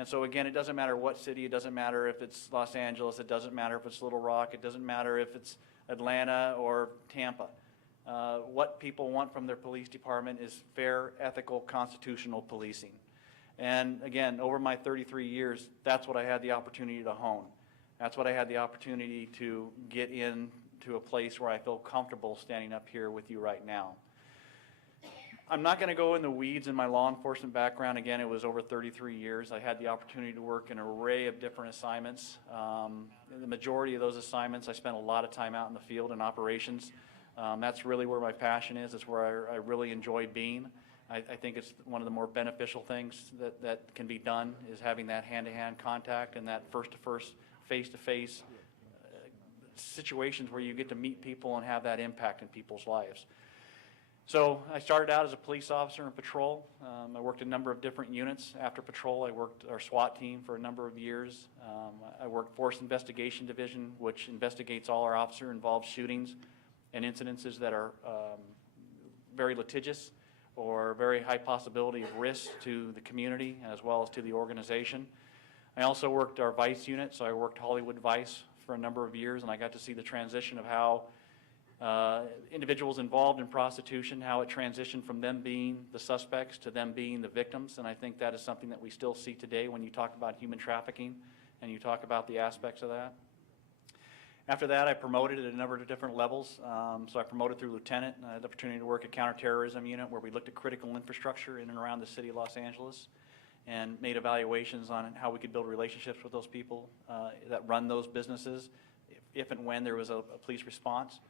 And so again, it doesn't matter what city, it doesn't matter if it's Los Angeles, it doesn't matter if it's Little Rock, it doesn't matter if it's Atlanta or Tampa. What people want from their police department is fair, ethical, constitutional policing. And again, over my 33 years, that's what I had the opportunity to hone. That's what I had the opportunity to get into a place where I feel comfortable standing up here with you right now. I'm not going to go in the weeds in my law enforcement background. Again, it was over 33 years. I had the opportunity to work in an array of different assignments. The majority of those assignments, I spent a lot of time out in the field in operations. That's really where my passion is. It's where I really enjoy being. I think it's one of the more beneficial things that can be done is having that hand-to-hand contact and that first-to-first, face-to-face situations where you get to meet people and have that impact in people's lives. So I started out as a police officer in patrol. I worked a number of different units. After patrol, I worked our SWAT team for a number of years. I worked Force Investigation Division, which investigates all our officer-involved shootings and incidences that are very litigious or very high possibility of risk to the community as well as to the organization. I also worked our Vice unit, so I worked Hollywood Vice for a number of years, and I got to see the transition of how individuals involved in prostitution, how it transitioned from them being the suspects to them being the victims. And I think that is something that we still see today when you talk about human trafficking and you talk about the aspects of that. After that, I promoted at a number of different levels. So I promoted through lieutenant. I had the opportunity to work at counterterrorism unit where we looked at critical infrastructure in and around the city of Los Angeles and made evaluations on how we could build relationships with those people that run those businesses if and when there was a police response.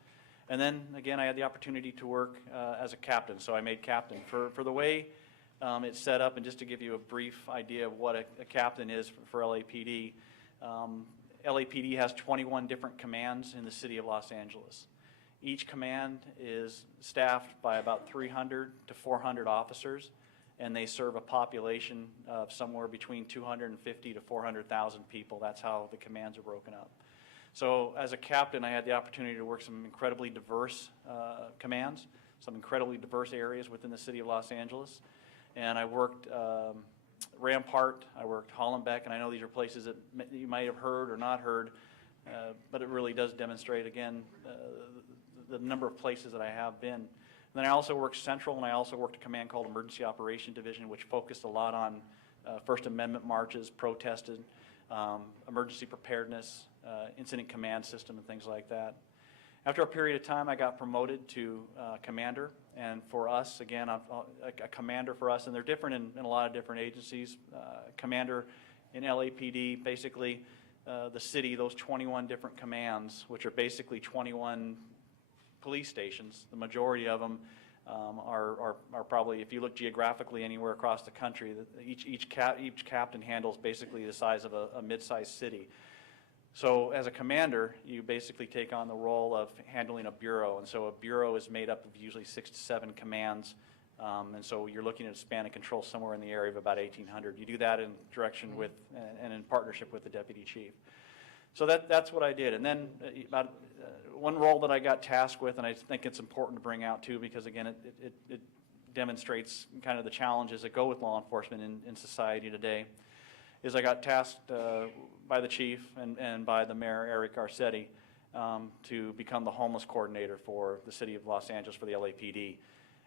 And then, again, I had the opportunity to work as a captain, so I made captain. For the way it's set up, and just to give you a brief idea of what a captain is for LAPD, LAPD has 21 different commands in the city of Los Angeles. Each command is staffed by about 300 to 400 officers, and they serve a population of somewhere between 250 to 400,000 people. That's how the commands are broken up. So as a captain, I had the opportunity to work some incredibly diverse commands, some incredibly diverse areas within the city of Los Angeles. And I worked Rampart, I worked Hollenbeck, and I know these are places that you might have heard or not heard, but it really does demonstrate, again, the number of places that I have been. And then I also worked Central, and I also worked a command called Emergency Operation Division, which focused a lot on First Amendment marches, protested, emergency preparedness, incident command system, and things like that. After a period of time, I got promoted to commander, and for us, again, a commander for us, and they're different in a lot of different agencies. Commander in LAPD, basically the city, those 21 different commands, which are basically 21 police stations. The majority of them are probably, if you look geographically anywhere across the country, each captain handles basically the size of a mid-sized city. So as a commander, you basically take on the role of handling a bureau, and so a bureau is made up of usually 6 to 7 commands, and so you're looking at a span of control somewhere in the area of about 1,800. You do that in direction with and in partnership with the deputy chief. So that's what I did, and then one role that I got tasked with, and I think it's important to bring out too, because again, it demonstrates kind of the challenges that go with law enforcement in society today, is I got tasked by the chief and by the mayor, Eric Garcetti, to become the homeless coordinator for the city of Los Angeles for the LAPD.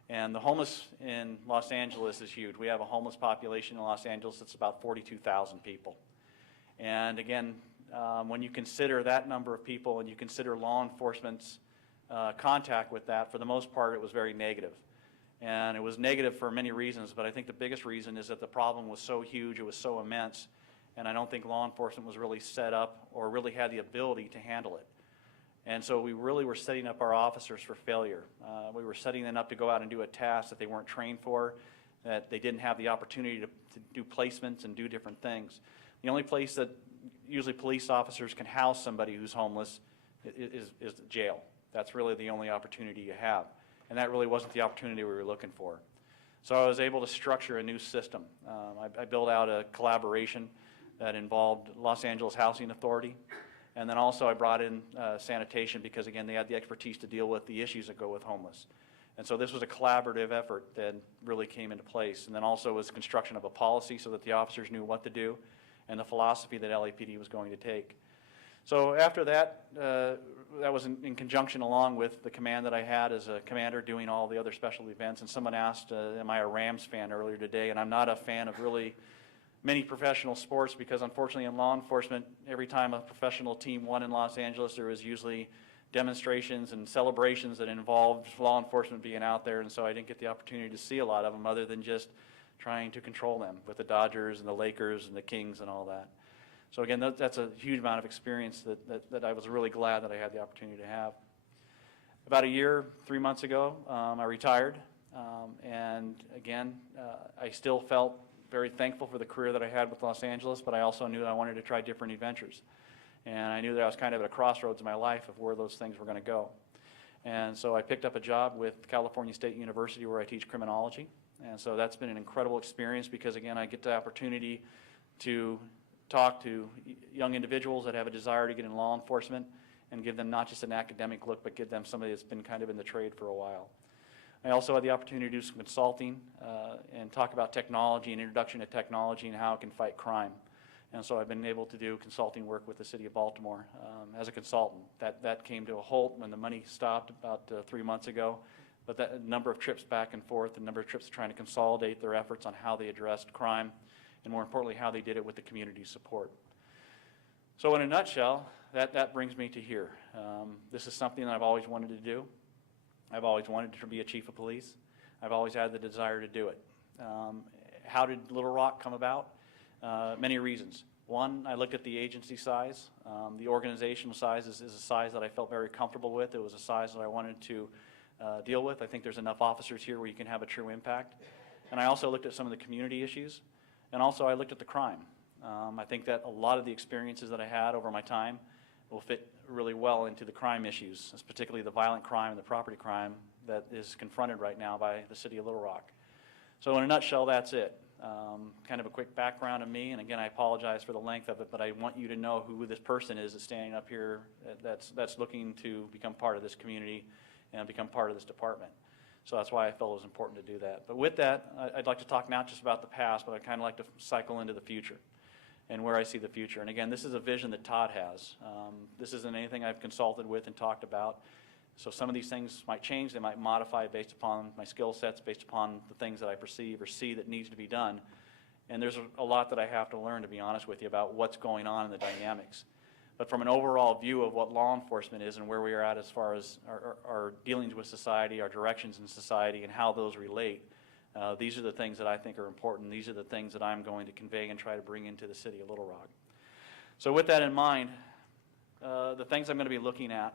And the homeless in Los Angeles is huge. We have a homeless population in Los Angeles that's about 42,000 people. And again, when you consider that number of people and you consider law enforcement's contact with that, for the most part, it was very negative. And it was negative for many reasons, but I think the biggest reason is that the problem was so huge, it was so immense, and I don't think law enforcement was really set up or really had the ability to handle it. And so we really were setting up our officers for failure. We were setting them up to go out and do a task that they weren't trained for, that they didn't have the opportunity to do placements and do different things. The only place that usually police officers can house somebody who's homeless is jail. That's really the only opportunity you have. And that really wasn't the opportunity we were looking for. So I was able to structure a new system. I built out a collaboration that involved Los Angeles Housing Authority, and then also I brought in sanitation because, again, they had the expertise to deal with the issues that go with homeless. And so this was a collaborative effort that really came into place. And then also was construction of a policy so that the officers knew what to do and the philosophy that LAPD was going to take. So after that, that was in conjunction along with the command that I had as a commander doing all the other special events. And someone asked, am I a Rams fan earlier today? And I'm not a fan of really many professional sports because unfortunately in law enforcement, every time a professional team won in Los Angeles, there was usually demonstrations and celebrations that involved law enforcement being out there. And so I didn't get the opportunity to see a lot of them other than just trying to control them with the Dodgers and the Lakers and the Kings and all that. So again, that's a huge amount of experience that I was really glad that I had the opportunity to have. About a year, 3 months ago, I retired. And again, I still felt very thankful for the career that I had with Los Angeles, but I also knew that I wanted to try different adventures. And I knew that I was kind of at a crossroads in my life of where those things were going to go. And so I picked up a job with California State University where I teach criminology. And so that's been an incredible experience because, again, I get the opportunity to talk to young individuals that have a desire to get in law enforcement and give them not just an academic look, but give them somebody that's been kind of in the trade for a while. I also had the opportunity to do some consulting and talk about technology and introduction to technology and how it can fight crime. And so I've been able to do consulting work with the City of Baltimore as a consultant. That came to a halt when the money stopped about 3 months ago. But that number of trips back and forth, the number of trips trying to consolidate their efforts on how they addressed crime, and more importantly, how they did it with the community support. So in a nutshell, that brings me to here. This is something that I've always wanted to do. I've always wanted to be a chief of police. I've always had the desire to do it. How did Little Rock come about? Many reasons. One, I looked at the agency size. The organizational size is a size that I felt very comfortable with. It was a size that I wanted to deal with. I think there's enough officers here where you can have a true impact. And I also looked at some of the community issues. And also I looked at the crime. I think that a lot of the experiences that I had over my time will fit really well into the crime issues, particularly the violent crime and the property crime that is confronted right now by the city of Little Rock. So in a nutshell, that's it. Kind of a quick background of me, and again, I apologize for the length of it, but I want you to know who this person is that's standing up here that's looking to become part of this community and become part of this department. So that's why I felt it was important to do that. But with that, I'd like to talk not just about the past, but I'd kind of like to cycle into the future and where I see the future. And again, this is a vision that Todd has. This isn't anything I've consulted with and talked about. So some of these things might change. They might modify based upon my skill sets, based upon the things that I perceive or see that needs to be done. And there's a lot that I have to learn, to be honest with you, about what's going on in the dynamics. But from an overall view of what law enforcement is and where we are at as far as our dealings with society, our directions in society, and how those relate, these are the things that I think are important. These are the things that I'm going to convey and try to bring into the city of Little Rock. So with that in mind, the things I'm going to be looking at,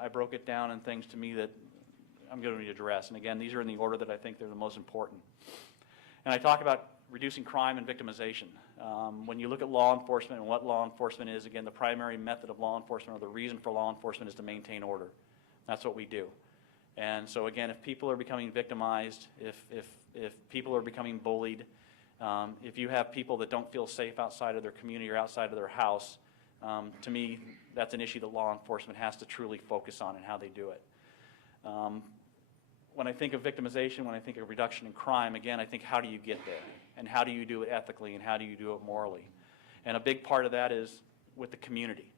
I broke it down in things to me that I'm going to address. And again, these are in the order that I think they're the most important. And I talk about reducing crime and victimization. When you look at law enforcement and what law enforcement is, again, the primary method of law enforcement or the reason for law enforcement is to maintain order. That's what we do. And so again, if people are becoming victimized, if people are becoming bullied, if you have people that don't feel safe outside of their community or outside of their house, to me, that's an issue that law enforcement has to truly focus on and how they do it. When I think of victimization, when I think of reduction in crime, again, I think how do you get there? And how do you do it ethically, and how do you do it morally? And a big part of that is with the community.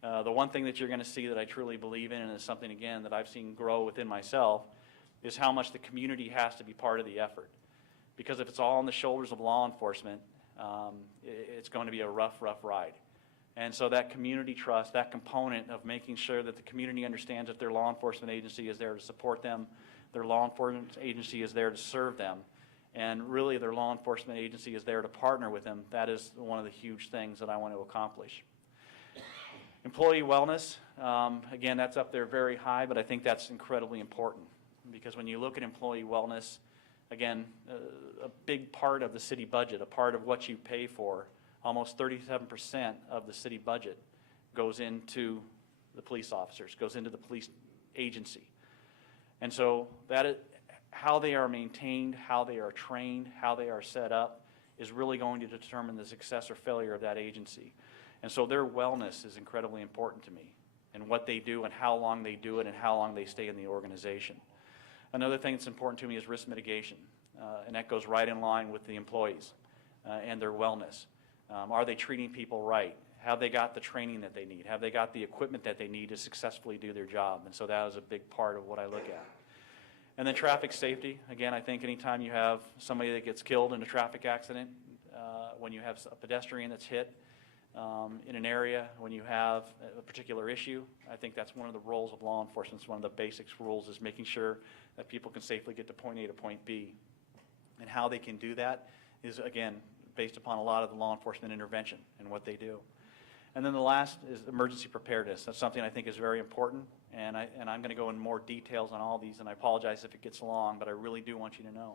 The one thing that you're going to see that I truly believe in, and is something, again, that I've seen grow within myself, is how much the community has to be part of the effort. Because if it's all on the shoulders of law enforcement, it's going to be a rough ride. And so that community trust, that component of making sure that the community understands that their law enforcement agency is there to support them, their law enforcement agency is there to serve them, and really their law enforcement agency is there to partner with them, that is one of the huge things that I want to accomplish. Employee wellness, again, that's up there very high, but I think that's incredibly important. Because when you look at employee wellness, again, a big part of the city budget, a part of what you pay for, almost 37% of the city budget goes into the police officers, goes into the police agency. And so how they are maintained, how they are trained, how they are set up is really going to determine the success or failure of that agency. And so their wellness is incredibly important to me, and what they do and how long they do it and how long they stay in the organization. Another thing that's important to me is risk mitigation, and that goes right in line with the employees and their wellness. Are they treating people right? Have they got the training that they need? Have they got the equipment that they need to successfully do their job? And so that is a big part of what I look at. And then traffic safety. Again, I think anytime you have somebody that gets killed in a traffic accident, when you have a pedestrian that's hit in an area, when you have a particular issue, I think that's one of the roles of law enforcement. It's one of the basic rules, is making sure that people can safely get to point A to point B. And how they can do that is, again, based upon a lot of the law enforcement intervention and what they do. And then the last is emergency preparedness. That's something I think is very important, and I'm going to go in more details on all these, and I apologize if it gets long, but I really do want you to know.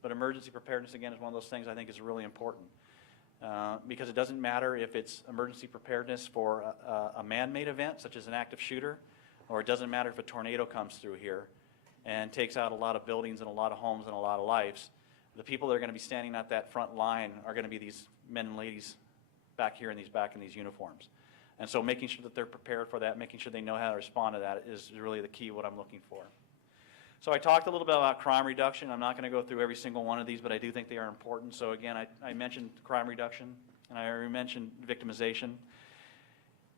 But emergency preparedness, again, is one of those things I think is really important, because it doesn't matter if it's emergency preparedness for a man-made event, such as an active shooter, or it doesn't matter if a tornado comes through here and takes out a lot of buildings and a lot of homes and a lot of lives. The people that are going to be standing at that front line are going to be these men and ladies back here in these uniforms. And so making sure that they're prepared for that, making sure they know how to respond to that is really the key, what I'm looking for. So I talked a little bit about crime reduction. I'm not going to go through every single one of these, but I do think they are important. So again, I mentioned crime reduction, and I already mentioned victimization.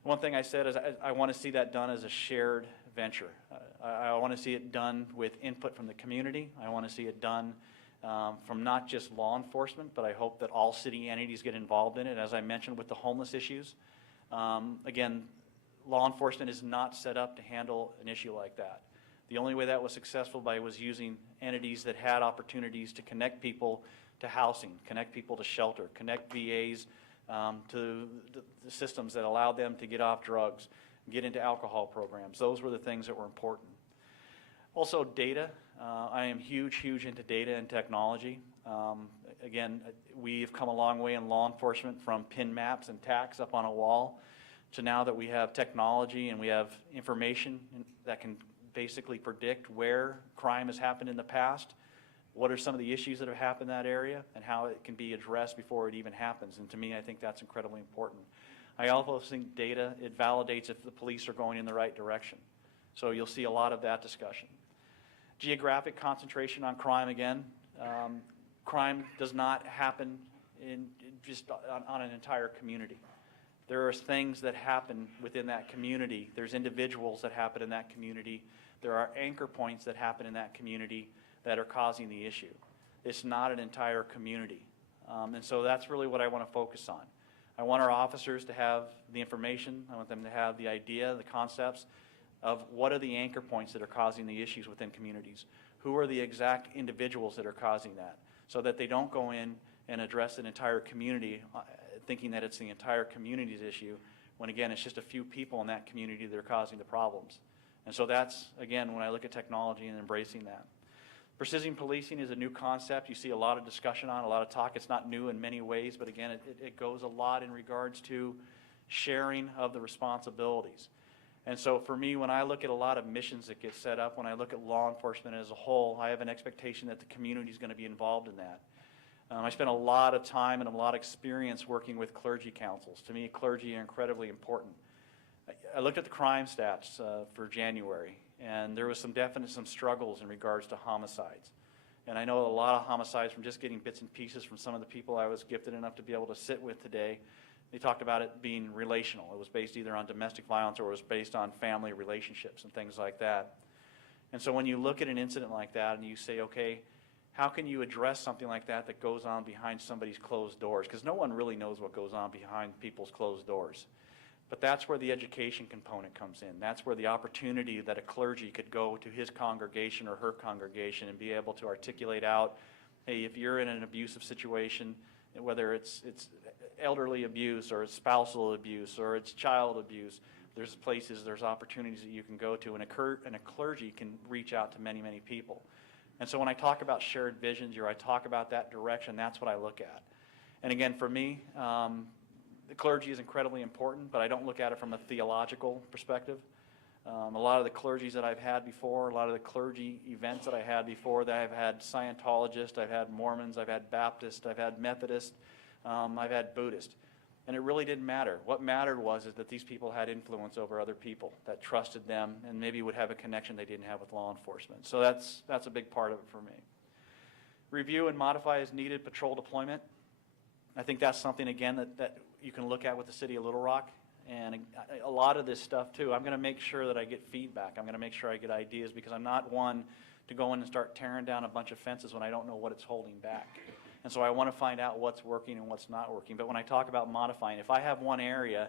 One thing I said is I want to see that done as a shared venture. I want to see it done with input from the community. I want to see it done from not just law enforcement, but I hope that all city entities get involved in it. As I mentioned with the homeless issues, again, law enforcement is not set up to handle an issue like that. The only way that was successful was using entities that had opportunities to connect people to housing, connect people to shelter, connect VAs to the systems that allowed them to get off drugs, get into alcohol programs. Those were the things that were important. Also, data. I am huge into data and technology. Again, we have come a long way in law enforcement, from pin maps and tacks up on a wall to now that we have technology and we have information that can basically predict where crime has happened in the past, what are some of the issues that have happened in that area, and how it can be addressed before it even happens. And to me, I think that's incredibly important. I also think data, it validates if the police are going in the right direction. So you'll see a lot of that discussion. Geographic concentration on crime, again. Crime does not happen just on an entire community. There are things that happen within that community. There's individuals that happen in that community. There are anchor points that happen in that community that are causing the issue. It's not an entire community. And so that's really what I want to focus on. I want our officers to have the information. I want them to have the idea, the concepts of what are the anchor points that are causing the issues within communities. Who are the exact individuals that are causing that, so that they don't go in and address an entire community thinking that it's the entire community's issue, when again, it's just a few people in that community that are causing the problems. And so that's, again, when I look at technology and embracing that. Precision policing is a new concept. You see a lot of discussion on, a lot of talk. It's not new in many ways, but again, it goes a lot in regards to sharing of the responsibilities. And so for me, when I look at a lot of missions that get set up, when I look at law enforcement as a whole, I have an expectation that the community is going to be involved in that. I spent a lot of time and a lot of experience working with clergy councils. To me, clergy are incredibly important. I looked at the crime stats for January, and there was some struggles in regards to homicides. And I know a lot of homicides from just getting bits and pieces from some of the people I was gifted enough to be able to sit with today. They talked about it being relational. It was based either on domestic violence or it was based on family relationships and things like that. And so when you look at an incident like that and you say, okay, how can you address something like that that goes on behind somebody's closed doors? Because no one really knows what goes on behind people's closed doors. But that's where the education component comes in. That's where the opportunity that a clergy could go to his congregation or her congregation and be able to articulate out, hey, if you're in an abusive situation, whether it's elderly abuse or it's spousal abuse or it's child abuse, there's places, there's opportunities that you can go to, and a clergy can reach out to many, many people. And so when I talk about shared visions or I talk about that direction, that's what I look at. And again, for me, the clergy is incredibly important, but I don't look at it from a theological perspective. A lot of the clergies that I've had before, a lot of the clergy events that I had before, that I've had Scientologists, I've had Mormons, I've had Baptists, I've had Methodists, I've had Buddhists. And it really didn't matter. What mattered is that these people had influence over other people that trusted them and maybe would have a connection they didn't have with law enforcement. So that's a big part of it for me. Review and modify as needed patrol deployment. I think that's something, again, that you can look at with the city of Little Rock. And a lot of this stuff, too, I'm going to make sure that I get feedback. I'm going to make sure I get ideas, because I'm not one to go in and start tearing down a bunch of fences when I don't know what it's holding back. And so I want to find out what's working and what's not working. But when I talk about modifying, if I have one area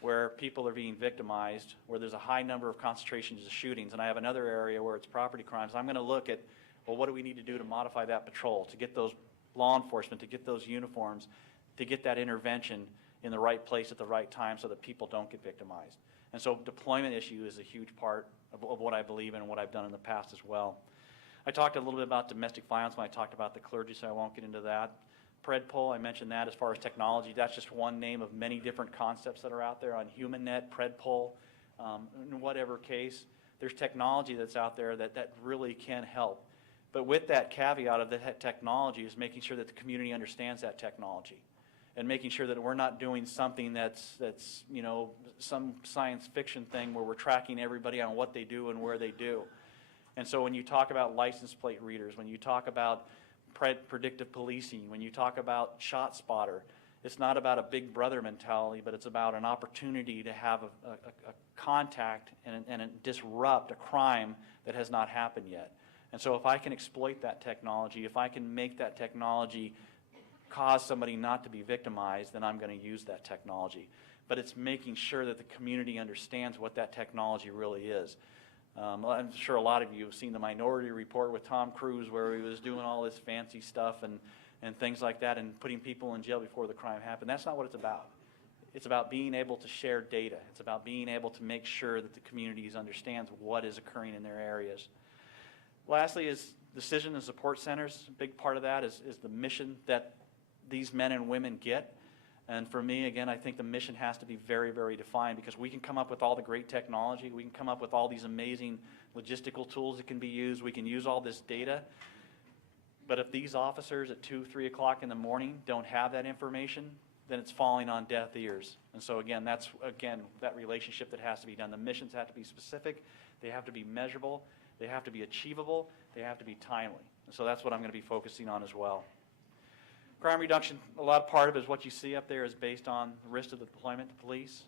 where people are being victimized, where there's a high number of concentrations of shootings, and I have another area where it's property crimes, I'm going to look at, well, what do we need to do to modify that patrol, to get those law enforcement, to get those uniforms, to get that intervention in the right place at the right time so that people don't get victimized. And so deployment issue is a huge part of what I believe in and what I've done in the past as well. I talked a little bit about domestic violence when I talked about the clergy, so I won't get into that. PredPol, I mentioned that. As far as technology, that's just one name of many different concepts that are out there on HumanNet, PredPol. In whatever case, there's technology that's out there that really can help. But with that caveat of the technology is making sure that the community understands that technology and making sure that we're not doing something that's you know, some science fiction thing where we're tracking everybody on what they do and where they do. And so when you talk about license plate readers, when you talk about predictive policing, when you talk about ShotSpotter, it's not about a big brother mentality, but it's about an opportunity to have a contact and disrupt a crime that has not happened yet. And so if I can exploit that technology, if I can make that technology cause somebody not to be victimized, then I'm going to use that technology. But it's making sure that the community understands what that technology really is. I'm sure a lot of you have seen the Minority Report with Tom Cruise, where he was doing all this fancy stuff and things like that and putting people in jail before the crime happened. That's not what it's about. It's about being able to share data. It's about being able to make sure that the communities understands what is occurring in their areas. Lastly is decision and support centers. A big part of that is the mission that these men and women get. And for me, again, I think the mission has to be very, very defined, because we can come up with all the great technology. We can come up with all these amazing logistical tools that can be used. We can use all this data. But if these officers at 2, 3 o'clock in the morning don't have that information, then it's falling on deaf ears. And so again, that's that relationship that has to be done. The missions have to be specific. They have to be measurable. They have to be achievable. They have to be timely. And so that's what I'm going to be focusing on as well. Crime reduction, a lot part of it is what you see up there is based on the risk of the deployment to police,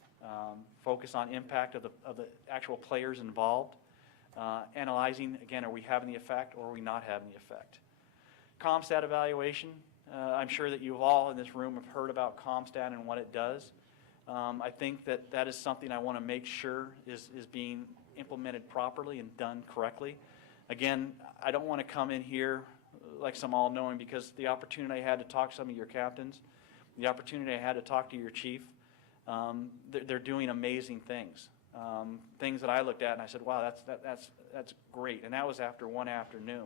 focus on impact of the actual players involved, analyzing, again, are we having the effect or are we not having the effect. CompStat evaluation, I'm sure that you all in this room have heard about CompStat and what it does. I think that is something I want to make sure is being implemented properly and done correctly. Again, I don't want to come in here like some all-knowing, because the opportunity I had to talk to some of your captains, the opportunity I had to talk to your chief, they're doing amazing things. Things that I looked at and I said, wow, that's great. And that was after one afternoon.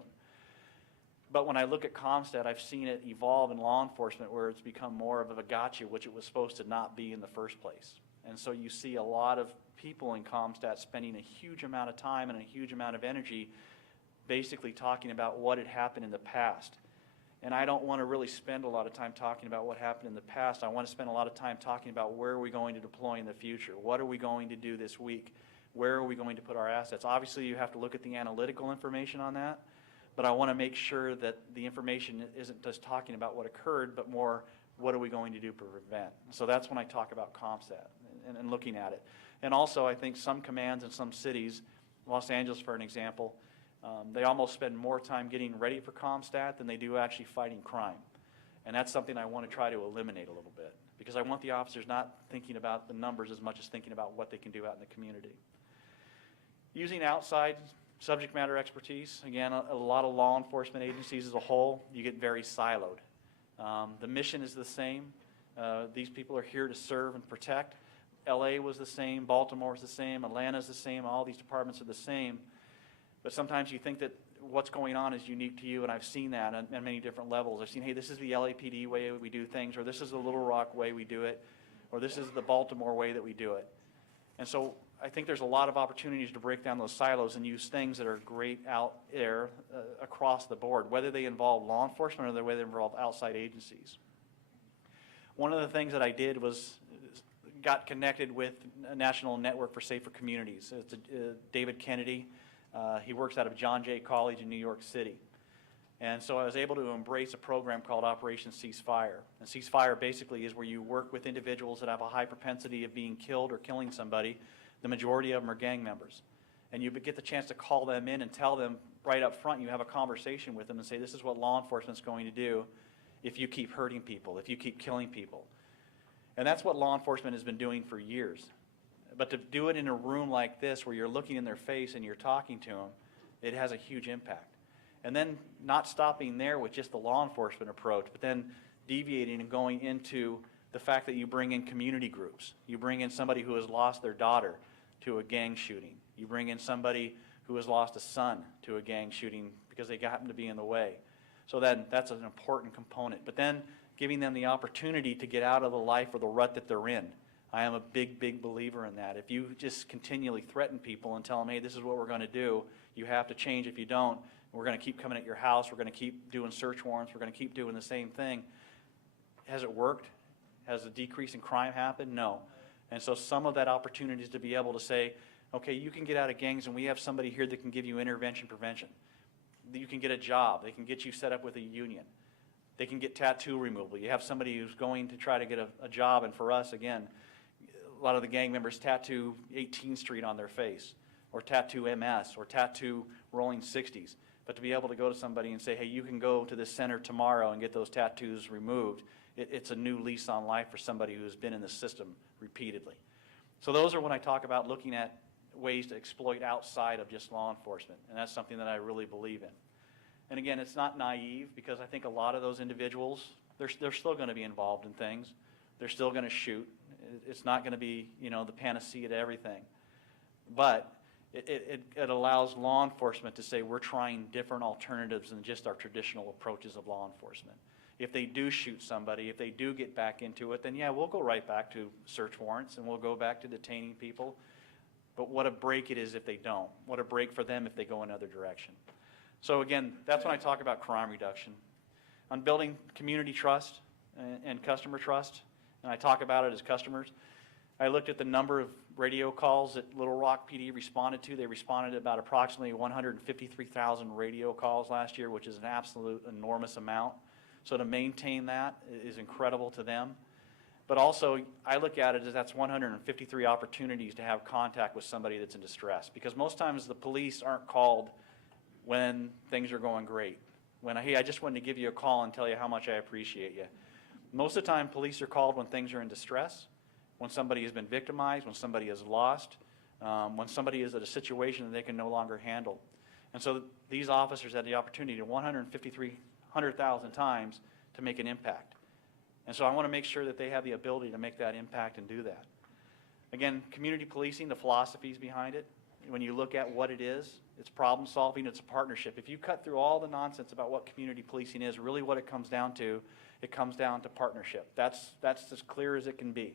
But when I look at CompStat, I've seen it evolve in law enforcement where it's become more of a gotcha, which it was supposed to not be in the first place. And so you see a lot of people in CompStat spending a huge amount of time and a huge amount of energy basically talking about what had happened in the past. And I don't want to really spend a lot of time talking about what happened in the past. I want to spend a lot of time talking about where are we going to deploy in the future? What are we going to do this week? Where are we going to put our assets? Obviously, you have to look at the analytical information on that, but I want to make sure that the information isn't just talking about what occurred, but more what are we going to do to prevent. So that's when I talk about CompStat and looking at it. And also, I think some commands in some cities, Los Angeles for an example, they almost spend more time getting ready for CompStat than they do actually fighting crime. And that's something I want to try to eliminate a little bit, because I want the officers not thinking about the numbers as much as thinking about what they can do out in the community. Using outside subject matter expertise, again, a lot of law enforcement agencies as a whole, you get very siloed. The mission is the same. These people are here to serve and protect. LA was the same, Baltimore is the same, Atlanta's the same, all these departments are the same. But sometimes you think that what's going on is unique to you, and I've seen that on many different levels. I've seen, hey, this is the LAPD way we do things, or this is the Little Rock way we do it, or this is the Baltimore way that we do it. And so I think there's a lot of opportunities to break down those silos and use things that are great out there across the board, whether they involve law enforcement or whether they involve outside agencies. one of the things that I did was got connected with a National Network for Safer Communities. It's David Kennedy. He works out of John Jay College in New York City. And so I was able to embrace a program called Operation Ceasefire. And Ceasefire basically is where you work with individuals that have a high propensity of being killed or killing somebody. The majority of them are gang members. And you get the chance to call them in and tell them right up front, you have a conversation with them and say, this is what law enforcement is going to do if you keep hurting people, if you keep killing people. And that's what law enforcement has been doing for years. But to do it in a room like this where you're looking in their face and you're talking to them, it has a huge impact. And then not stopping there with just the law enforcement approach, but then deviating and going into the fact that you bring in community groups. You bring in somebody who has lost their daughter to a gang shooting. You bring in somebody who has lost a son to a gang shooting because they happen to be in the way. So then that's an important component. But then giving them the opportunity to get out of the life or the rut that they're in. I am a big, big believer in that. If you just continually threaten people and tell them, hey, this is what we're going to do, you have to change. If you don't, we're going to keep coming at your house. We're going to keep doing search warrants. We're going to keep doing the same thing. Has it worked? Has a decrease in crime happened? No. And so some of that opportunity is to be able to say, okay, you can get out of gangs, and we have somebody here that can give you intervention prevention. You can get a job. They can get you set up with a union. They can get tattoo removal. You have somebody who's going to try to get a job, and for us, again, a lot of the gang members tattoo 18th Street on their face, or tattoo MS, or tattoo Rolling 60s. But to be able to go to somebody and say, hey, you can go to this center tomorrow and get those tattoos removed, it's a new lease on life for somebody who's been in the system repeatedly. So those are when I talk about looking at ways to exploit outside of just law enforcement, and that's something that I really believe in. And again, it's not naive, because I think a lot of those individuals, they're still going to be involved in things. They're still going to shoot. It's not going to be, the panacea to everything. But it allows law enforcement to say we're trying different alternatives than just our traditional approaches of law enforcement. If they do shoot somebody, if they do get back into it, then yeah, we'll go right back to search warrants and we'll go back to detaining people. But what a break it is if they don't. What a break for them if they go another direction. So again, that's when I talk about crime reduction. On building community trust and customer trust, and I talk about it as customers, I looked at the number of radio calls that Little Rock PD responded to. They responded to about approximately 153,000 radio calls last year, which is an absolute enormous amount. So to maintain that is incredible to them. But also, I look at it as that's 153 opportunities to have contact with somebody that's in distress. Because most times the police aren't called when things are going great. When, hey, I just wanted to give you a call and tell you how much I appreciate you. Most of the time, police are called when things are in distress, when somebody has been victimized, when somebody is lost, when somebody is at a situation that they can no longer handle. And so these officers had the opportunity to 100,000 times to make an impact. And so I want to make sure that they have the ability to make that impact and do that. Again, community policing, the philosophies behind it, when you look at what it is, it's problem solving, it's a partnership. If you cut through all the nonsense about what community policing is, really what it comes down to partnership. That's as clear as it can be.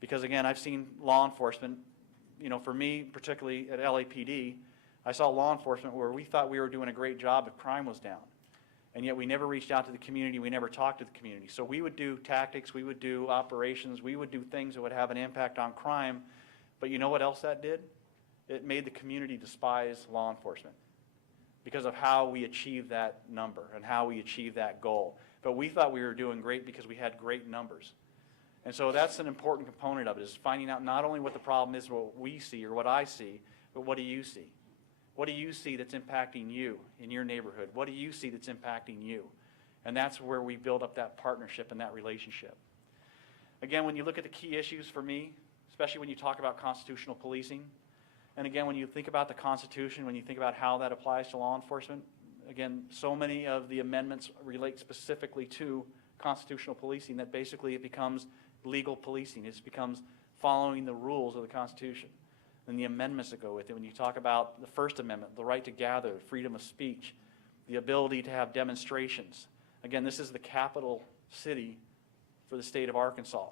Because again, I've seen law enforcement, for me, particularly at LAPD, I saw law enforcement where we thought we were doing a great job if crime was down. And yet we never reached out to the community, we never talked to the community. So we would do tactics, we would do operations, we would do things that would have an impact on crime. But you know what else that did? It made the community despise law enforcement because of how we achieved that number and how we achieved that goal. But we thought we were doing great because we had great numbers. And so that's an important component of it, is finding out not only what the problem is, what we see or what I see, but what do you see? What do you see that's impacting you in your neighborhood? What do you see that's impacting you? And that's where we build up that partnership and that relationship. Again, when you look at the key issues for me, especially when you talk about constitutional policing, and again, when you think about the Constitution, when you think about how that applies to law enforcement, again, so many of the amendments relate specifically to constitutional policing that basically it becomes legal policing. It becomes following the rules of the Constitution. And the amendments that go with it. When you talk about the First Amendment, the right to gather, freedom of speech, the ability to have demonstrations. Again, this is the capital city for the state of Arkansas.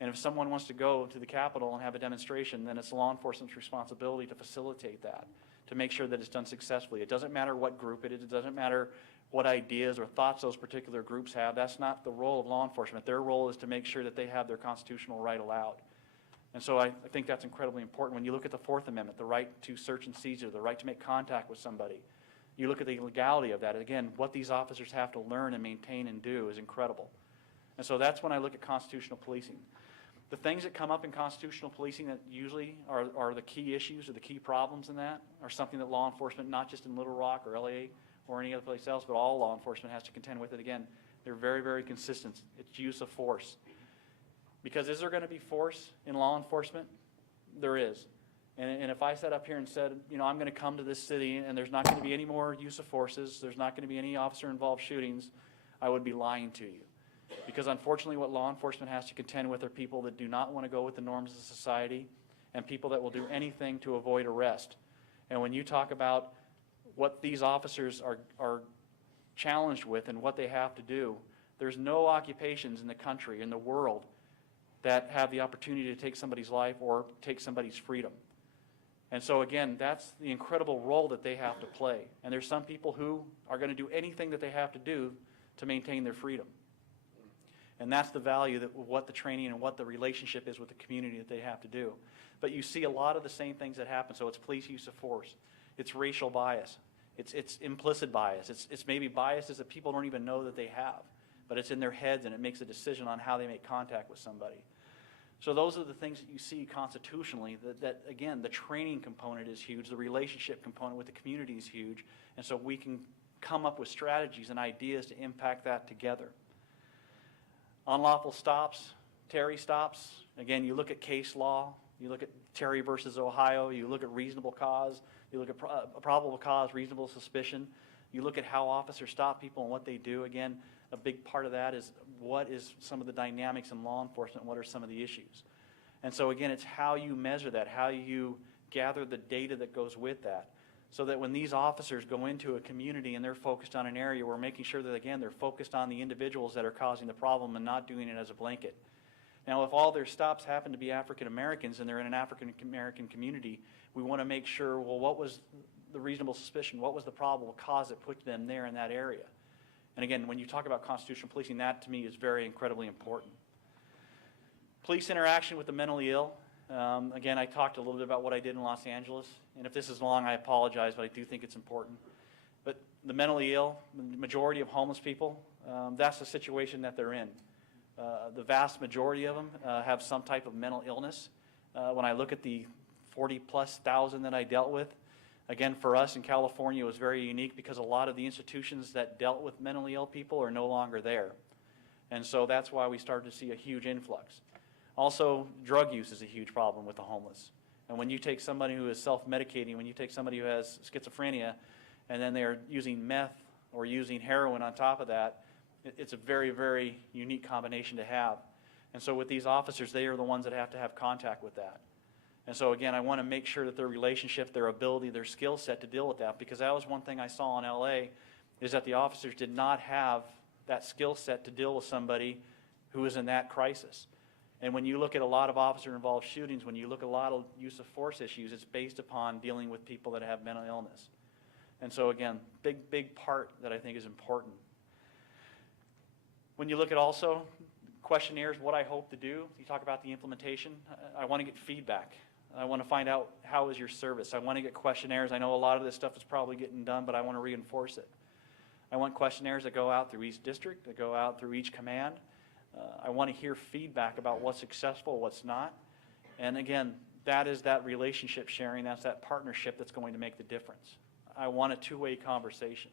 And if someone wants to go to the Capitol and have a demonstration, then it's law enforcement's responsibility to facilitate that, to make sure that it's done successfully. It doesn't matter what group it is. It doesn't matter what ideas or thoughts those particular groups have. That's not the role of law enforcement. Their role is to make sure that they have their constitutional right allowed. And so I think that's incredibly important. When you look at the Fourth Amendment, the right to search and seizure, the right to make contact with somebody, you look at the legality of that. Again, what these officers have to learn and maintain and do is incredible. And so that's when I look at constitutional policing. The things that come up in constitutional policing that usually are the key issues or the key problems in that are something that law enforcement, not just in Little Rock or LA or any other place else, but all law enforcement has to contend with it. Again, they're very, very consistent. It's use of force. Because is there going to be force in law enforcement? There is. And if I sat up here and said, you know, I'm going to come to this city and there's not going to be any more use of forces, there's not going to be any officer-involved shootings, I would be lying to you. Because unfortunately what law enforcement has to contend with are people that do not want to go with the norms of society and people that will do anything to avoid arrest. And when you talk about what these officers are challenged with and what they have to do, there's no occupations in the country, in the world, that have the opportunity to take somebody's life or take somebody's freedom. And so again, that's the incredible role that they have to play. And there's some people who are going to do anything that they have to do to maintain their freedom. And that's the value that what the training and what the relationship is with the community that they have to do. But you see a lot of the same things that happen. So it's police use of force. It's racial bias. It's implicit bias. It's maybe biases that people don't even know that they have. But it's in their heads and it makes a decision on how they make contact with somebody. So those are the things that you see constitutionally that again, the training component is huge. The relationship component with the community is huge. And so we can come up with strategies and ideas to impact that together. Unlawful stops, Terry stops. Again, you look at case law. You look at Terry versus Ohio. You look at reasonable cause. You look at probable cause, reasonable suspicion. You look at how officers stop people and what they do. Again, a big part of that is what is some of the dynamics in law enforcement, what are some of the issues. And so again, it's how you measure that, how you gather the data that goes with that, so that when these officers go into a community and they're focused on an area, we're making sure that, again, they're focused on the individuals that are causing the problem and not doing it as a blanket. Now, if all their stops happen to be African Americans and they're in an African American community, we want to make sure, well, what was the reasonable suspicion? What was the probable cause that put them there in that area? And again, when you talk about constitutional policing, that to me is very incredibly important. Police interaction with the mentally ill. Again, I talked a little bit about what I did in Los Angeles. And if this is long, I apologize, but I do think it's important. But the mentally ill, the majority of homeless people, that's the situation that they're in. The vast majority of them have some type of mental illness. When I look at the 40+ thousand that I dealt with, again, for us in California, it was very unique because a lot of the institutions that dealt with mentally ill people are no longer there. And so that's why we started to see a huge influx. Also, drug use is a huge problem with the homeless. And when you take somebody who is self-medicating, when you take somebody who has schizophrenia, and then they're using meth or using heroin on top of that, it's a very, very unique combination to have. And so with these officers, they are the ones that have to have contact with that. And so again, I want to make sure that their relationship, their ability, their skill set to deal with that, because that was one thing I saw in LA, is that the officers did not have that skill set to deal with somebody who is in that crisis. And when you look at a lot of officer-involved shootings, when you look at a lot of use of force issues, it's based upon dealing with people that have mental illness. And so again, big part that I think is important. When you look at also questionnaires, what I hope to do, you talk about the implementation, I want to get feedback. I want to find out how is your service. I want to get questionnaires. I know a lot of this stuff is probably getting done, but I want to reinforce it. I want questionnaires that go out through each district, that go out through each command. I want to hear feedback about what's successful, what's not. And again, that is that relationship sharing, that's that partnership that's going to make the difference. I want a two-way conversation.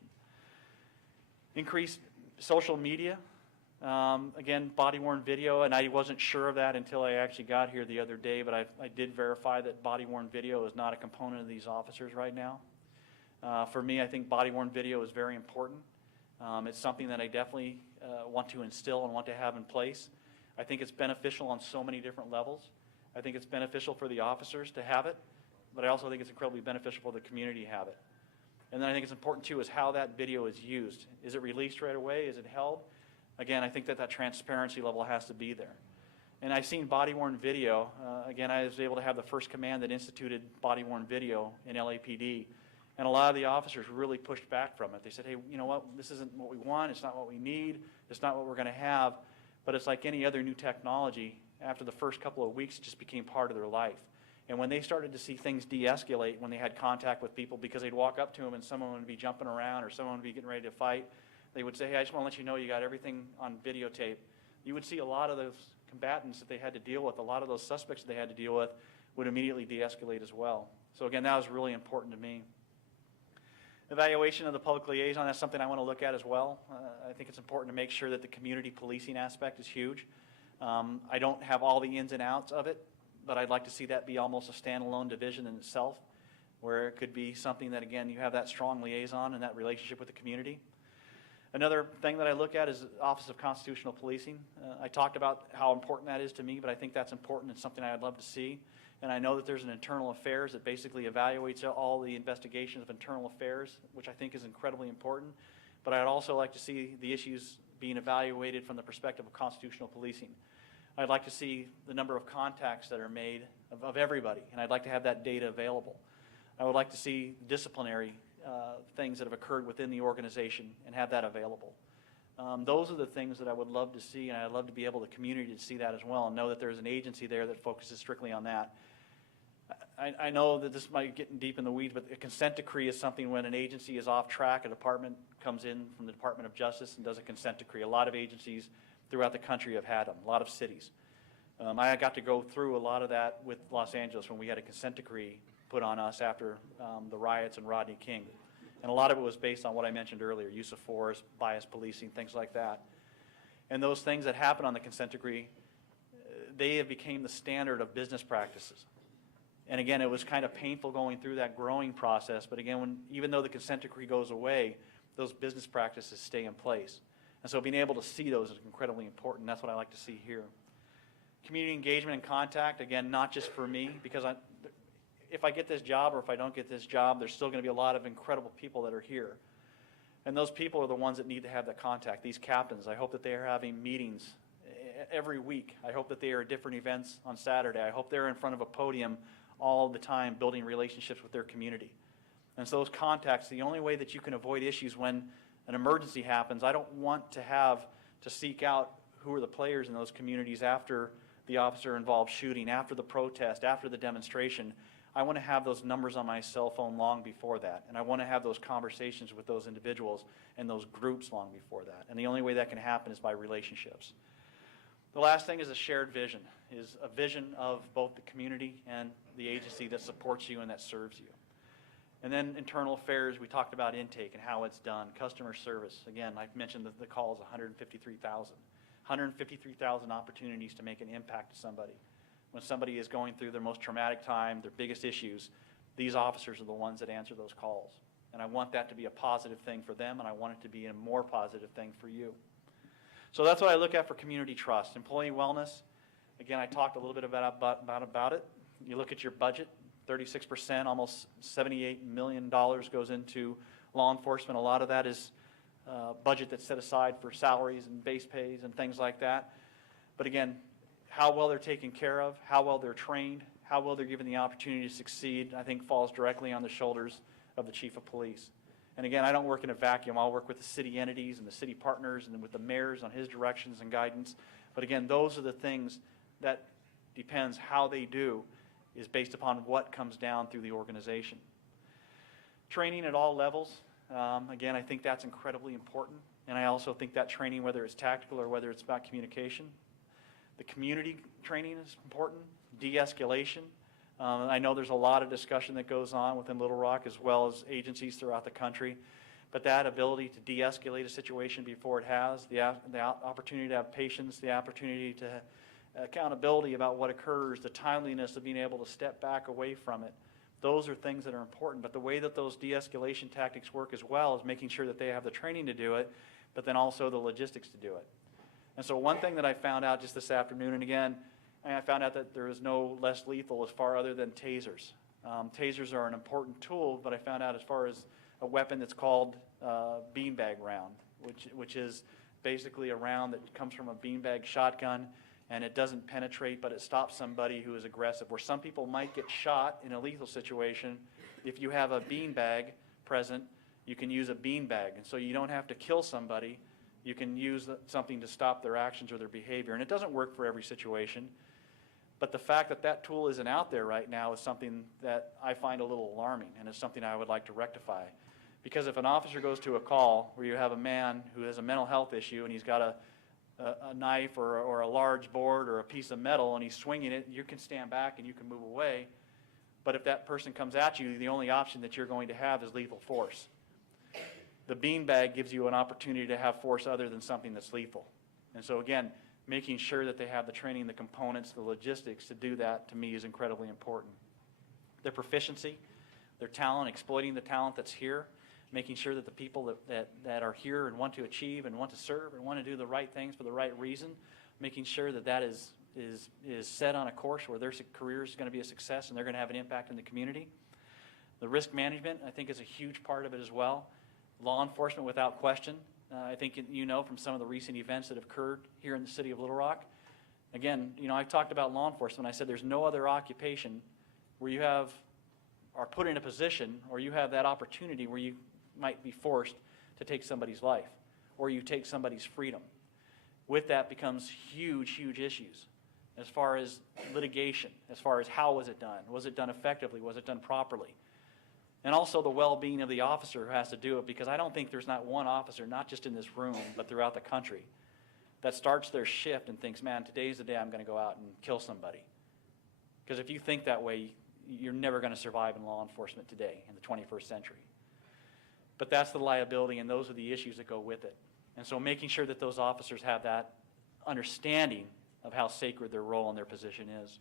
Increase social media. Again, body-worn video, and I wasn't sure of that until I actually got here the other day, but I did verify that body-worn video is not a component of these officers right now. For me, I think body-worn video is very important. It's something that I definitely want to instill and want to have in place. I think it's beneficial on so many different levels. I think it's beneficial for the officers to have it, but I also think it's incredibly beneficial for the community to have it. And then I think it's important too is how that video is used. Is it released right away? Is it held? Again, I think that transparency level has to be there. And I've seen body-worn video. Again, I was able to have the first command that instituted body-worn video in LAPD. And a lot of the officers really pushed back from it. They said, hey, you know what, this isn't what we want, it's not what we need, it's not what we're going to have. But it's like any other new technology, after the first couple of weeks, it just became part of their life. And when they started to see things de-escalate, when they had contact with people, because they'd walk up to them and someone would be jumping around or someone would be getting ready to fight, they would say, hey, I just want to let you know you got everything on videotape. You would see a lot of those combatants that they had to deal with, a lot of those suspects that they had to deal with would immediately de-escalate as well. So again, that was really important to me. Evaluation of the public liaison, that's something I want to look at as well. I think it's important to make sure that the community policing aspect is huge. I don't have all the ins and outs of it, but I'd like to see that be almost a standalone division in itself, where it could be something that, again, you have that strong liaison and that relationship with the community. Another thing that I look at is Office of Constitutional Policing. I talked about how important that is to me, but I think that's important and something I'd love to see. And I know that there's an internal affairs that basically evaluates all the investigations of internal affairs, which I think is incredibly important. But I'd also like to see the issues being evaluated from the perspective of constitutional policing. I'd like to see the number of contacts that are made of everybody, and I'd like to have that data available. I would like to see disciplinary things that have occurred within the organization and have that available. Those are the things that I would love to see, and I'd love to be able, the community, to see that as well and know that there's an agency there that focuses strictly on that. I know that this might get deep in the weeds, but a consent decree is something when an agency is off track, a department comes in from the Department of Justice and does a consent decree. A lot of agencies throughout the country have had them, a lot of cities. I got to go through a lot of that with Los Angeles when we had a consent decree put on us after the riots and Rodney King. And a lot of it was based on what I mentioned earlier, use of force, bias policing, things like that. And those things that happen on the consent decree, they have become the standard of business practices. And again, it was kind of painful going through that growing process, but again, even though the consent decree goes away, those business practices stay in place. And so being able to see those is incredibly important. That's what I like to see here. Community engagement and contact, again, not just for me, because if I get this job or if I don't get this job, there's still going to be a lot of incredible people that are here. And those people are the ones that need to have that contact. These captains, I hope that they are having meetings every week. I hope that they are at different events on Saturday. I hope they're in front of a podium all the time building relationships with their community. And so those contacts, the only way that you can avoid issues when an emergency happens, I don't want to have to seek out who are the players in those communities after the officer-involved shooting, after the protest, after the demonstration. I want to have those numbers on my cell phone long before that, and I want to have those conversations with those individuals and those groups long before that. And the only way that can happen is by relationships. The last thing is a shared vision, is a vision of both the community and the agency that supports you and that serves you. And then internal affairs, we talked about intake and how it's done. Customer service, again, I've mentioned that the call is 153,000. 153,000 opportunities to make an impact to somebody. When somebody is going through their most traumatic time, their biggest issues, these officers are the ones that answer those calls. And I want that to be a positive thing for them, and I want it to be a more positive thing for you. So that's what I look at for community trust. Employee wellness, again, I talked a little bit about it. You look at your budget, 36%, almost $78 million goes into law enforcement. A lot of that is budget that's set aside for salaries and base pays and things like that. But again, how well they're taken care of, how well they're trained, how well they're given the opportunity to succeed, I think falls directly on the shoulders of the chief of police. And again, I don't work in a vacuum. I'll work with the city entities and the city partners and with the mayors on his directions and guidance. But again, those are the things that depends how they do is based upon what comes down through the organization. Training at all levels, again, I think that's incredibly important. And I also think that training, whether it's tactical or whether it's about communication. The community training is important, de-escalation. I know there's a lot of discussion that goes on within Little Rock as well as agencies throughout the country, but that ability to de-escalate a situation before it has, the opportunity to have patience, the opportunity to accountability about what occurs, the timeliness of being able to step back away from it, those are things that are important. But the way that those de-escalation tactics work as well is making sure that they have the training to do it, but then also the logistics to do it. And so one thing that I found out just this afternoon, and again, I found out that there is no less lethal as far other than tasers. Tasers are an important tool, but I found out as far as a weapon that's called beanbag round, which is basically a round that comes from a beanbag shotgun, and it doesn't penetrate, but it stops somebody who is aggressive. Where some people might get shot in a lethal situation, if you have a beanbag present, you can use a beanbag. And so you don't have to kill somebody. You can use something to stop their actions or their behavior. And it doesn't work for every situation. But the fact that that tool isn't out there right now is something that I find a little alarming, and it's something I would like to rectify. Because if an officer goes to a call where you have a man who has a mental health issue and he's got a knife or a large board or a piece of metal and he's swinging it, you can stand back and you can move away. But if that person comes at you, the only option that you're going to have is lethal force. The beanbag gives you an opportunity to have force other than something that's lethal. And so again, making sure that they have the training, the components, the logistics to do that, to me, is incredibly important. Their proficiency, their talent, exploiting the talent that's here, making sure that the people that are here and want to achieve and want to serve and want to do the right things for the right reason, making sure that that is set on a course where their career is going to be a success and they're going to have an impact in the community. The risk management, I think, is a huge part of it as well. Law enforcement, without question. I think you know from some of the recent events that have occurred here in the city of Little Rock. Again, I talked about law enforcement. I said there's no other occupation where you are put in a position or you have that opportunity where you might be forced to take somebody's life or you take somebody's freedom. With that becomes huge, huge issues as far as litigation, as far as how was it done? Was it done effectively? Was it done properly? And also the well-being of the officer who has to do it, because I don't think there's not one officer, not just in this room, but throughout the country, that starts their shift and thinks, man, today's the day I'm going to go out and kill somebody. Because if you think that way, you're never going to survive in law enforcement today in the 21st century. But that's the liability, and those are the issues that go with it. And so making sure that those officers have that understanding of how sacred their role and their position is.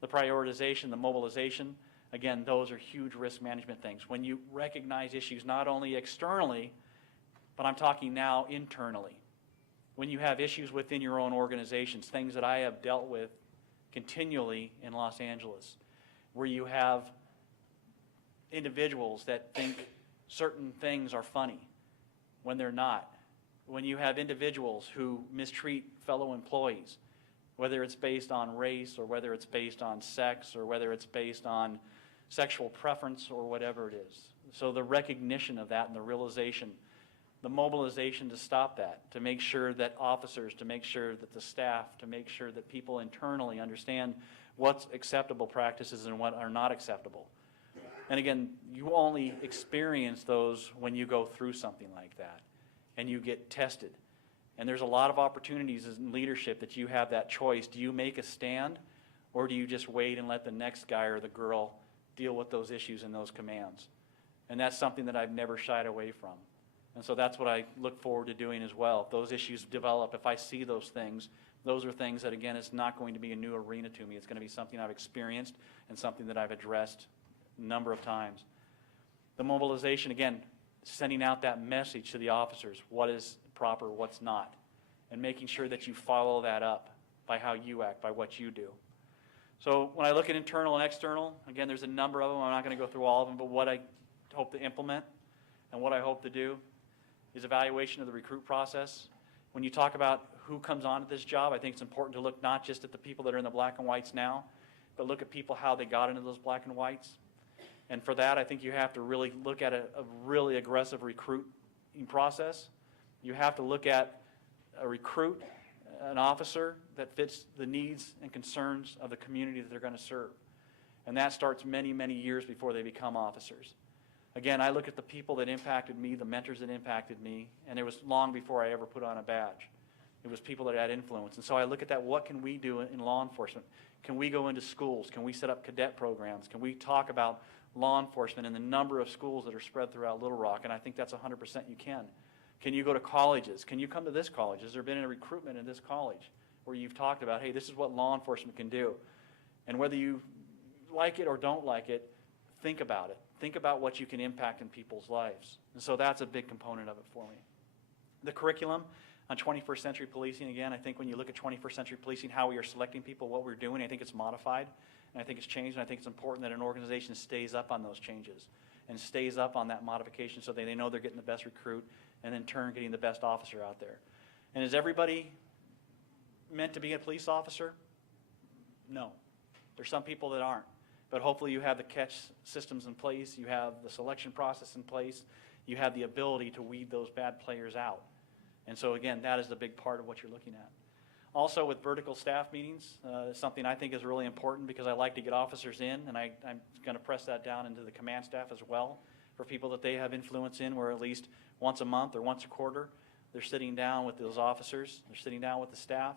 The prioritization, the mobilization, again, those are huge risk management things. When you recognize issues not only externally, but I'm talking now internally. When you have issues within your own organizations, things that I have dealt with continually in Los Angeles, where you have individuals that think certain things are funny when they're not. When you have individuals who mistreat fellow employees, whether it's based on race or whether it's based on sex or whether it's based on sexual preference or whatever it is. So the recognition of that and the realization, the mobilization to stop that, to make sure that officers, to make sure that the staff, to make sure that people internally understand what's acceptable practices and what are not acceptable. And again, you only experience those when you go through something like that and you get tested. And there's a lot of opportunities in leadership that you have that choice. Do you make a stand, or do you just wait and let the next guy or the girl deal with those issues and those commands? And that's something that I've never shied away from. And so that's what I look forward to doing as well. If those issues develop, if I see those are things that, again, it's not going to be a new arena to me. It's going to be something I've experienced and something that I've addressed a number of times. The mobilization, again, sending out that message to the officers, what is proper, what's not, and making sure that you follow that up by how you act, by what you do. So when I look at internal and external, again, there's a number of them. I'm not going to go through all of them, but what I hope to implement and what I hope to do is evaluation of the recruit process. When you talk about who comes on to this job, I think it's important to look not just at the people that are in the black and whites now, but look at people, how they got into those black and whites. And for that, I think you have to really look at a really aggressive recruiting process. You have to look at a recruit, an officer that fits the needs and concerns of the community that they're going to serve. And that starts many, many years before they become officers. Again, I look at the people that impacted me, the mentors that impacted me, and it was long before I ever put on a badge. It was people that had influence. And so I look at that, what can we do in law enforcement? Can we go into schools? Can we set up cadet programs? Can we talk about law enforcement and the number of schools that are spread throughout Little Rock? And I think that's 100% you can. Can you go to colleges? Can you come to this college? Has there been a recruitment in this college where you've talked about, hey, this is what law enforcement can do? And whether you like it or don't like it, think about it. Think about what you can impact in people's lives. And so that's a big component of it for me. The curriculum on 21st century policing, again, I think when you look at 21st century policing, how we are selecting people, what we're doing, I think it's modified, and I think it's changed, and I think it's important that an organization stays up on those changes and stays up on that modification so that they know they're getting the best recruit and in turn getting the best officer out there. And is everybody meant to be a police officer? No. There's some people that aren't. but hopefully you have the catch systems in place, you have the selection process in place, you have the ability to weed those bad players out. And so again, that is the big part of what you're looking at. Also with vertical staff meetings, something I think is really important because I like to get officers in, and I'm going to press that down into the command staff as well, for people that they have influence in, where at least once a month or once a quarter, they're sitting down with those officers, they're sitting down with the staff,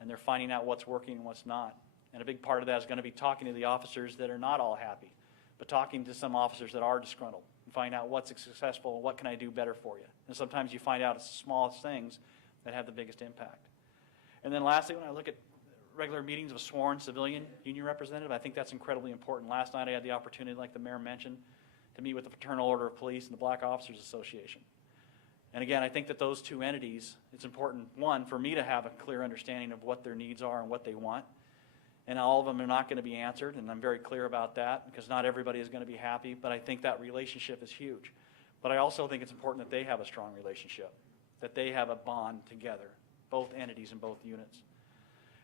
and they're finding out what's working and what's not. And a big part of that is going to be talking to the officers that are not all happy, but talking to some officers that are disgruntled and find out what's successful and what can I do better for you. And sometimes you find out it's the smallest things that have the biggest impact. And then lastly, when I look at regular meetings of a sworn civilian union representative, I think that's incredibly important. Last night I had the opportunity, like the mayor mentioned, to meet with the Fraternal Order of Police and the Black Officers Association. And again, I think that those two entities, it's important, one, for me to have a clear understanding of what their needs are and what they want. And all of them are not going to be answered, and I'm very clear about that because not everybody is going to be happy, but I think that relationship is huge. But I also think it's important that they have a strong relationship, that they have a bond together, both entities and both units.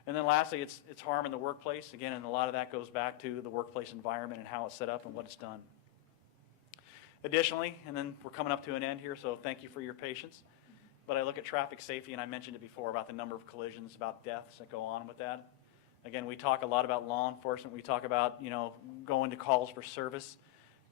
And then lastly, it's harm in the workplace. Again, and a lot of that goes back to the workplace environment and how it's set up and what it's done. Additionally, and then we're coming up to an end here, so thank you for your patience, but I look at traffic safety, and I mentioned it before about the number of collisions, about deaths that go on with that. Again, we talk a lot about law enforcement. We talk about, going to calls for service.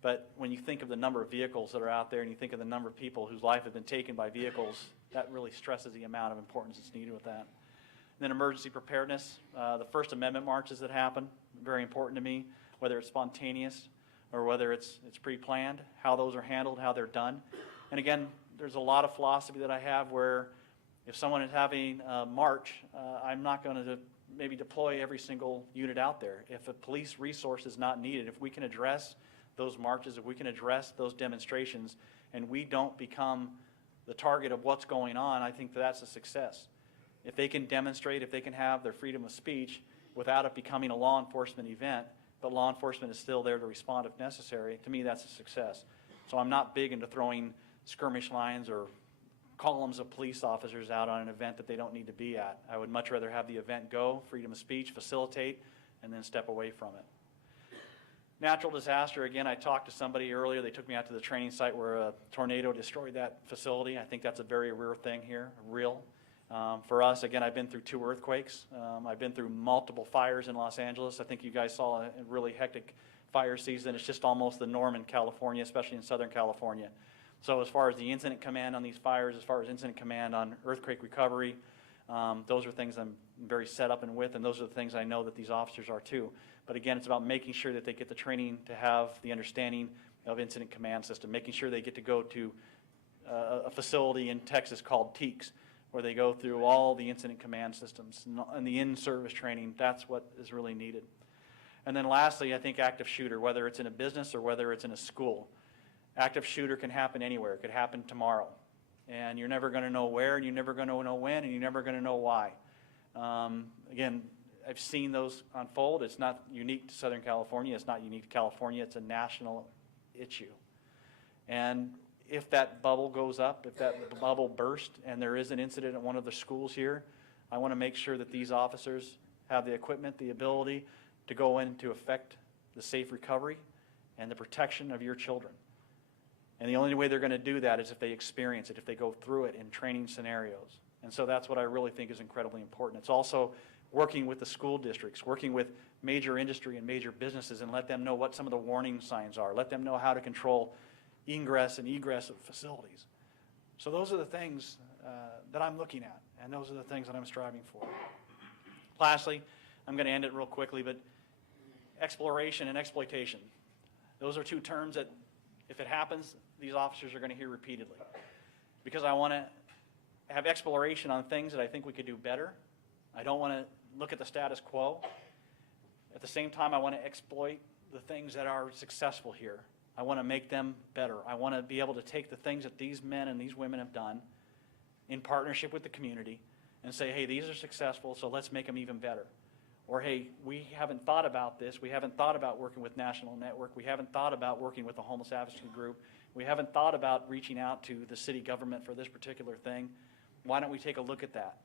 But when you think of the number of vehicles that are out there and you think of the number of people whose life has been taken by vehicles, that really stresses the amount of importance that's needed with that. And then emergency preparedness, the First Amendment marches that happen, very important to me, whether it's spontaneous or whether it's pre-planned, how those are handled, how they're done. And again, there's a lot of philosophy that I have where if someone is having a march, I'm not going to maybe deploy every single unit out there. If a police resource is not needed, if we can address those marches, if we can address those demonstrations, and we don't become the target of what's going on, I think that's a success. If they can demonstrate, if they can have their freedom of speech without it becoming a law enforcement event, but law enforcement is still there to respond if necessary, to me that's a success. So I'm not big into throwing skirmish lines or columns of police officers out on an event that they don't need to be at. I would much rather have the event go, freedom of speech, facilitate, and then step away from it. Natural disaster, again, I talked to somebody earlier. They took me out to the training site where a tornado destroyed that facility. I think that's a very rare thing here, real. For us, again, I've been through 2 earthquakes. I've been through multiple fires in Los Angeles. I think you guys saw a really hectic fire season. It's just almost the norm in California, especially in Southern California. So as far as the incident command on these fires, as far as incident command on earthquake recovery, those are things I'm very set up and with, and those are the things I know that these officers are too. But again, it's about making sure that they get the training to have the understanding of incident command system, making sure they get to go to a facility in Texas called TEACS, where they go through all the incident command systems and the in-service training. That's what is really needed. And then lastly, I think active shooter, whether it's in a business or whether it's in a school. Active shooter can happen anywhere. It could happen tomorrow. And you're never going to know where, and you're never going to know when, and you're never going to know why. Again, I've seen those unfold. It's not unique to Southern California. It's not unique to California. It's a national issue. And if that bubble goes up, if that bubble bursts, and there is an incident at one of the schools here, I want to make sure that these officers have the equipment, the ability to go in to affect the safe recovery and the protection of your children. And the only way they're going to do that is if they experience it, if they go through it in training scenarios. And so that's what I really think is incredibly important. It's also working with the school districts, working with major industry and major businesses, and let them know what some of the warning signs are. Let them know how to control ingress and egress of facilities. So those are the things that I'm looking at, and those are the things that I'm striving for. Lastly, I'm going to end it real quickly, but exploration and exploitation. Those are 2 terms that, if it happens, these officers are going to hear repeatedly. Because I want to have exploration on things that I think we could do better. I don't want to look at the status quo. At the same time, I want to exploit the things that are successful here. I want to make them better. I want to be able to take the things that these men and these women have done in partnership with the community and say, hey, these are successful, so let's make them even better. Or, hey, we haven't thought about this. We haven't thought about working with National Network. We haven't thought about working with the Homeless Advocacy Group. We haven't thought about reaching out to the city government for this particular thing. Why don't we take a look at that?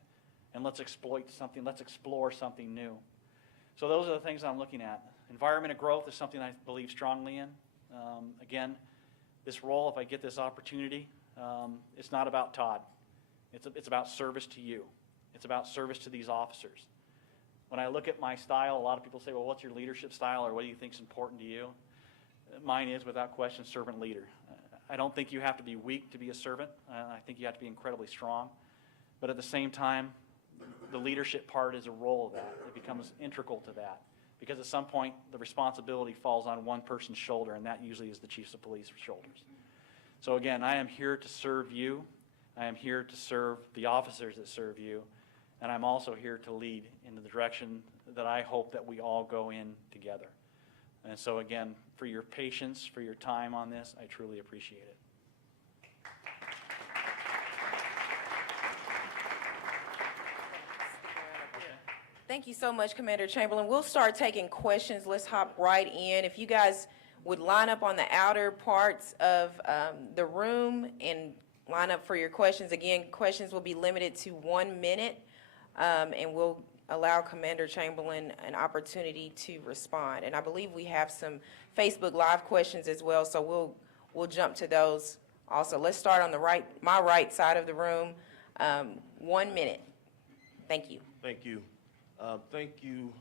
And let's exploit something. Let's explore something new. So those are the things I'm looking at. Environment of growth is something I believe strongly in. Again, this role, if I get this opportunity, it's not about Todd. It's about service to you. It's about service to these officers. When I look at my style, a lot of people say, well, what's your leadership style, or what do you think is important to you? Mine is, without question, servant leader. I don't think you have to be weak to be a servant. I think you have to be incredibly strong. But at the same time, the leadership part is a role of that. It becomes integral to that. Because at some point, the responsibility falls on one person's shoulder, and that usually is the chief of police's shoulders. So again, I am here to serve you. I am here to serve the officers that serve you. And I'm also here to lead in the direction that I hope that we all go in together. And so again, for your patience, for your time on this, I truly appreciate it. Thank you so much, Commander Chamberlain. We'll start taking questions. Let's hop right in. If you guys would line up on the outer parts of the room and line up for your questions. Again, questions will be limited to 1 minute, and we'll allow Commander Chamberlain an opportunity to respond. And I believe we have some Facebook Live questions as well, so we'll jump to those also. Let's start on the my right side of the room. 1 minute. Thank you. Thank you. Thank you,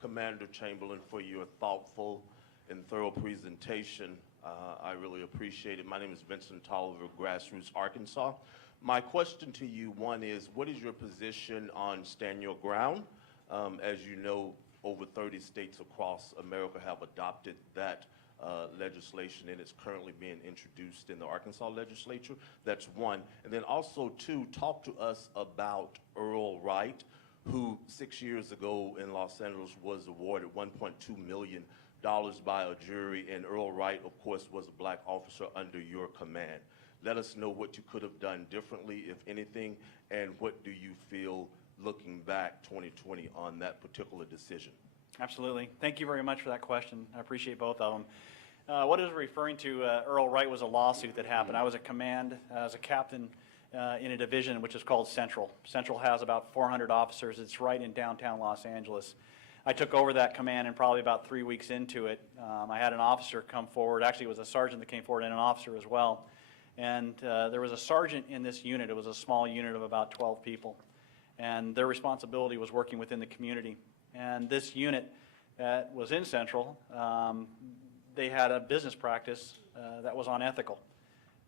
Commander Chamberlain, for your thoughtful and thorough presentation. I really appreciate it. My name is Vincent Tolliver, Grassroots, Arkansas. My question to you, one is, what is your position on Stand Your Ground? As you know, over 30 states across America have adopted that legislation, and it's currently being introduced in the Arkansas legislature. That's one. And then also, two, talk to us about Earl Wright, who 6 years ago in Los Angeles was awarded $1.2 million by a jury, and Earl Wright, of course, was a black officer under your command. Let us know what you could have done differently, if anything, and what do you feel, looking back 2020, on that particular decision? Absolutely. Thank you very much for that question. I appreciate both of them. What is referring to Earl Wright was a lawsuit that happened. I was a command, as a captain in a division which is called Central. Central has about 400 officers. It's right in downtown Los Angeles. I took over that command, and probably about 3 weeks into it, I had an officer come forward. Actually, it was a sergeant that came forward and an officer as well. And there was a sergeant in this unit. It was a small unit of about 12 people. And their responsibility was working within the community. And this unit that was in Central, they had a business practice that was unethical.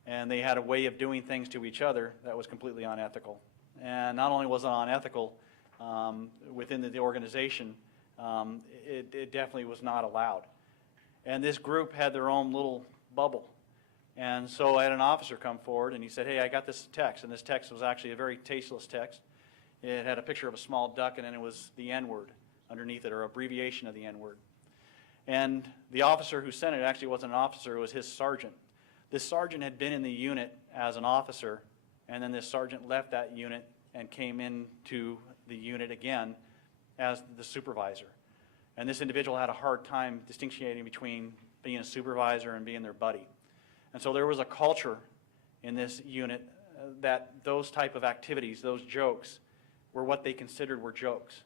And they had a way of doing things to each other that was completely unethical. And not only was it unethical within the organization, it definitely was not allowed. And this group had their own little bubble. And so I had an officer come forward, and he said, hey, I got this text. And this text was actually a very tasteless text. It had a picture of a small duck, and then it was the N-word underneath it, or abbreviation of the N-word. And the officer who sent it actually wasn't an officer, it was his sergeant. This sergeant had been in the unit as an officer, and then this sergeant left that unit and came into the unit again as the supervisor. And this individual had a hard time distinguishing between being a supervisor and being their buddy. And so there was a culture in this unit that those type of activities, those jokes, were what they considered were jokes.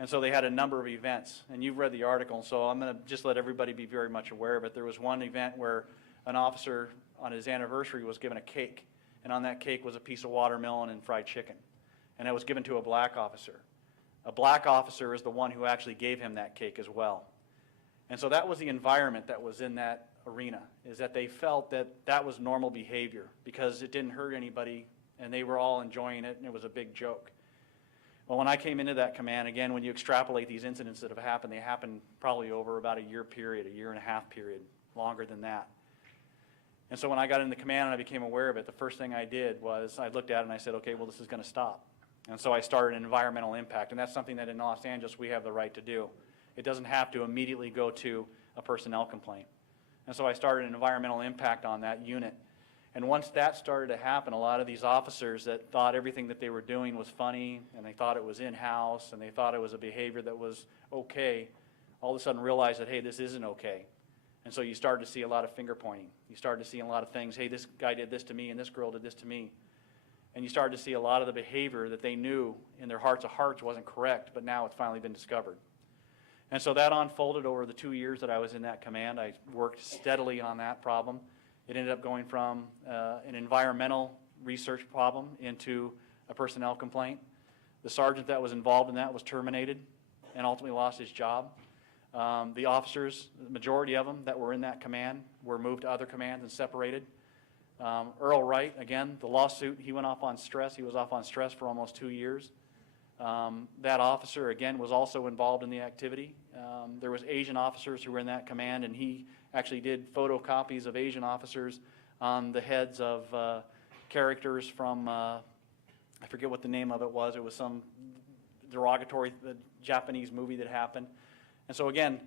And so they had a number of events. And you've read the article, so I'm going to just let everybody be very much aware of it. There was one event where an officer on his anniversary was given a cake. And on that cake was a piece of watermelon and fried chicken. And it was given to a black officer. A black officer is the one who actually gave him that cake as well. And so that was the environment that was in that arena, is that they felt that that was normal behavior because it didn't hurt anybody and they were all enjoying it and it was a big joke. Well, when I came into that command, again, when you extrapolate these incidents that have happened, they happened probably over about a year period, a year and a half period, longer than that. And so when I got into command and I became aware of it, the first thing I did was I looked at it and I said, okay, well, this is going to stop. And so I started an environmental impact, and that's something that in Los Angeles we have the right to do. It doesn't have to immediately go to a personnel complaint. And so I started an environmental impact on that unit. And once that started to happen, a lot of these officers that thought everything that they were doing was funny, and they thought it was in-house, and they thought it was a behavior that was okay, all of a sudden realized that, hey, this isn't okay. And so you started to see a lot of finger pointing. You started to see a lot of things, hey, this guy did this to me, and this girl did this to me. And you started to see a lot of the behavior that they knew in their hearts of hearts wasn't correct, but now it's finally been discovered. And so that unfolded over the 2 years that I was in that command. I worked steadily on that problem. It ended up going from an environmental research problem into a personnel complaint. The sergeant that was involved in that was terminated and ultimately lost his job. The officers, the majority of them that were in that command, were moved to other commands and separated. Earl Wright, again, the lawsuit, he went off on stress. He was off on stress for almost 2 years. That officer, again, was also involved in the activity. There was Asian officers who were in that command, and he actually did photocopies of Asian officers on the heads of characters from, I forget what the name of it was. It was some derogatory Japanese movie that happened. And so again,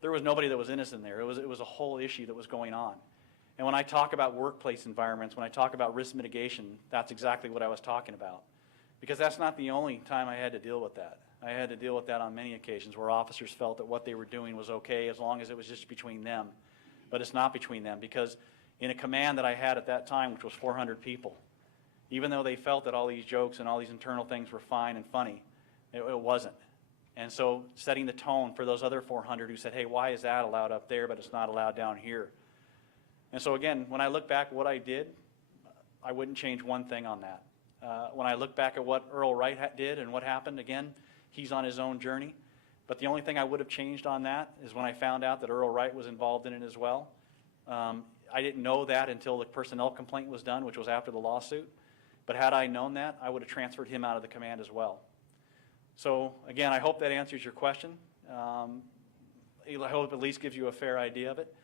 there was nobody that was innocent there. It was a whole issue that was going on. And when I talk about workplace environments, when I talk about risk mitigation, that's exactly what I was talking about. Because that's not the only time I had to deal with that. I had to deal with that on many occasions where officers felt that what they were doing was okay as long as it was just between them. But it's not between them, because in a command that I had at that time, which was 400 people, even though they felt that all these jokes and all these internal things were fine and funny, it wasn't. And so setting the tone for those other 400 who said, hey, why is that allowed up there but it's not allowed down here? And so again, when I look back at what I did, I wouldn't change one thing on that. When I look back at what Earl Wright did and what happened, again, he's on his own journey. But the only thing I would have changed on that is when I found out that Earl Wright was involved in it as well. I didn't know that until the personnel complaint was done, which was after the lawsuit. But had I known that, I would have transferred him out of the command as well. So again, I hope that answers your question. I hope it at least gives you a fair idea of it.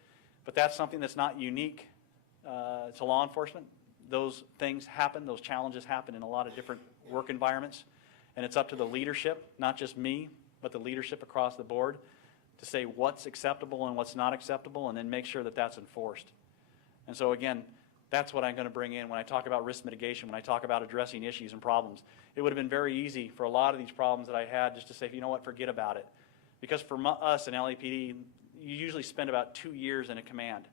But that's something that's not unique to law enforcement. Those things happen, those challenges happen in a lot of different work environments. And it's up to the leadership, not just me, but the leadership across the board, to say what's acceptable and what's not acceptable, and then make sure that that's enforced. And so again, that's what I'm going to bring in when I talk about risk mitigation, when I talk about addressing issues and problems. It would have been very easy for a lot of these problems that I had just to say, you know what, forget about it. Because for us in LAPD, you usually spend about 2 years in a command.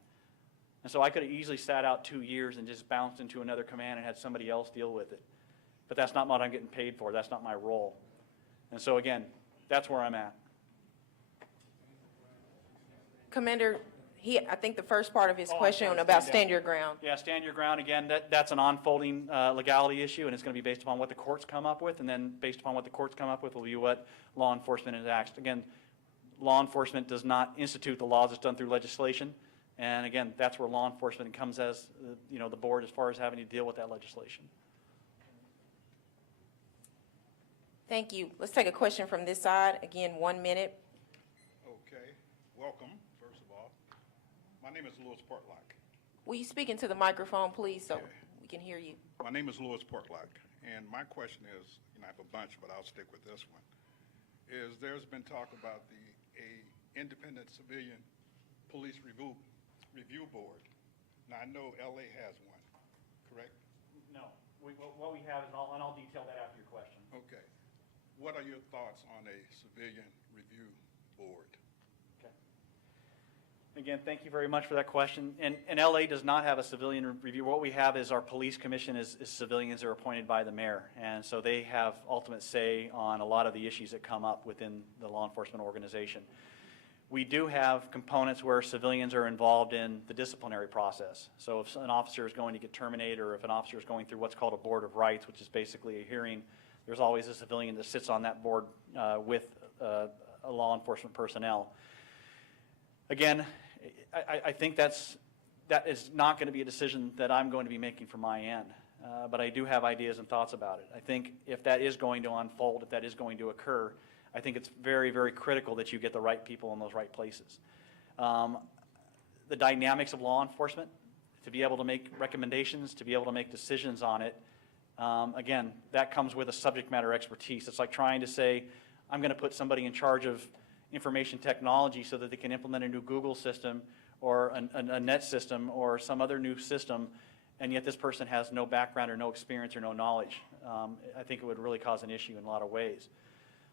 And so I could have easily sat out 2 years and just bounced into another command and had somebody else deal with it. But that's not what I'm getting paid for. That's not my role. And so again, that's where I'm at. Commander, I think the first part of his question about stand your ground. Yeah, stand your ground. Again, that's an unfolding legality issue, and it's going to be based upon what the courts come up with, and then based upon what the courts come up with will be what law enforcement enacts. Again, law enforcement does not institute the laws. It's done through legislation. And again, that's where law enforcement comes as, the board as far as having to deal with that legislation. Thank you. Let's take a question from this side. Again, 1 minute. Okay. Welcome, first of all. My name is Louis Portlock. Will you speak into the microphone, please, so Okay. we can hear you? My name is Louis Portlock, and my question is, I have a bunch, but I'll stick with this one, is there's been talk about a independent civilian police review board. Now, I know LA has one, correct? No. What we have is, and I'll detail that after your question. Okay. What are your thoughts on a civilian review board? Okay. Again, thank you very much for that question. And LA does not have a civilian review. What we have is our police commission is civilians that are appointed by the mayor. And so they have ultimate say on a lot of the issues that come up within the law enforcement organization. We do have components where civilians are involved in the disciplinary process. So if an officer is going to get terminated, or if an officer is going through what's called a board of rights, which is basically a hearing, there's always a civilian that sits on that board with a law enforcement personnel. Again, I think that is not going to be a decision that I'm going to be making from my end. But I do have ideas and thoughts about it. I think if that is going to unfold, if that is going to occur, I think it's very, very critical that you get the right people in those right places. The dynamics of law enforcement, to be able to make recommendations, to be able to make decisions on it, again, that comes with a subject matter expertise. It's like trying to say, I'm going to put somebody in charge of information technology so that they can implement a new Google system or a net system or some other new system, and yet this person has no background or no experience or no knowledge. I think it would really cause an issue in a lot of ways.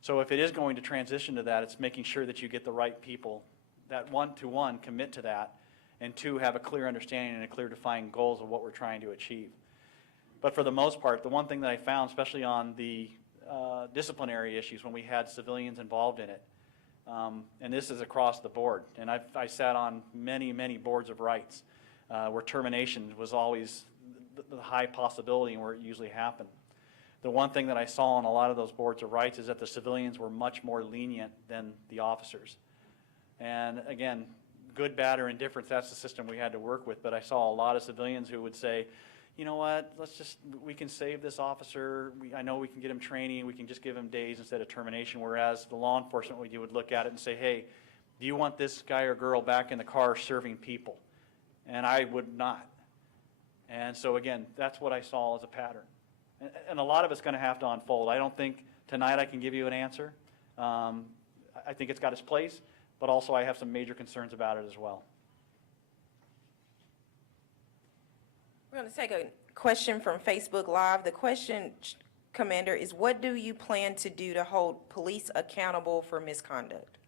So if it is going to transition to that, it's making sure that you get the right people that, one, commit to that, and two, have a clear understanding and a clear defined goals of what we're trying to achieve. But for the most part, the one thing that I found, especially on the disciplinary issues when we had civilians involved in it, And this is across the board. And I sat on many, many boards of rights where termination was always the high possibility and where it usually happened. The one thing that I saw on a lot of those boards of rights is that the civilians were much more lenient than the officers. And again, good, bad, or indifference, that's the system we had to work with. But I saw a lot of civilians who would say, you know what, we can save this officer. I know we can get him training. We can just give him days instead of termination. Whereas the law enforcement, you would look at it and say, hey, do you want this guy or girl back in the car serving people? And I would not. And so again, that's what I saw as a pattern. And a lot of it's going to have to unfold. I don't think tonight I can give you an answer. I think it's got its place, but also I have some major concerns about it as well. We're going to take a question from Facebook Live. The question, Commander, is what do you plan to do to hold police accountable for misconduct?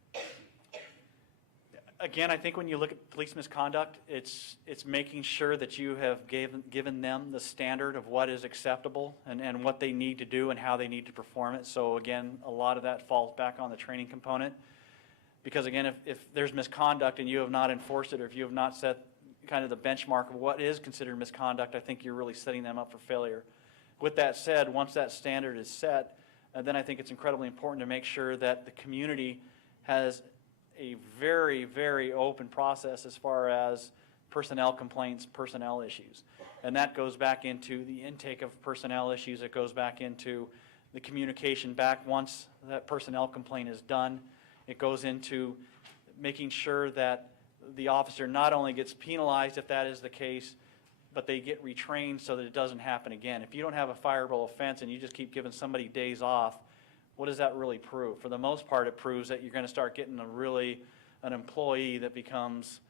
Again, I think when you look at police misconduct, it's making sure that you have given them the standard of what is acceptable and what they need to do and how they need to perform it. So again, a lot of that falls back on the training component. Because again, if there's misconduct and you have not enforced it, or if you have not set kind of the benchmark of what is considered misconduct, I think you're really setting them up for failure. With that said, once that standard is set, then I think it's incredibly important to make sure that the community has a very, very open process as far as personnel complaints, personnel issues. And that goes back into the intake of personnel issues. It goes back into the communication back once that personnel complaint is done. It goes into making sure that the officer not only gets penalized if that is the case, but they get retrained so that it doesn't happen again. If you don't have a fireable offense and you just keep giving somebody days off, what does that really prove? For the most part, it proves that you're going to start getting an employee that becomes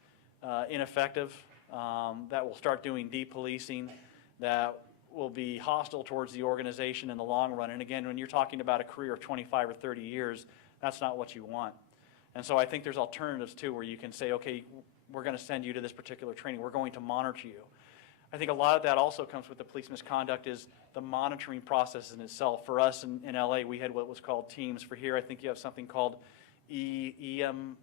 ineffective, that will start doing depolicing, that will be hostile towards the organization in the long run. And again, when you're talking about a career of 25 or 30 years, that's not what you want. And so I think there's alternatives too, where you can say, okay, we're going to send you to this particular training. We're going to monitor you. I think a lot of that also comes with the police misconduct is the monitoring process in itself. For us in LA, we had what was called teams. For here, I think you have something called EMI,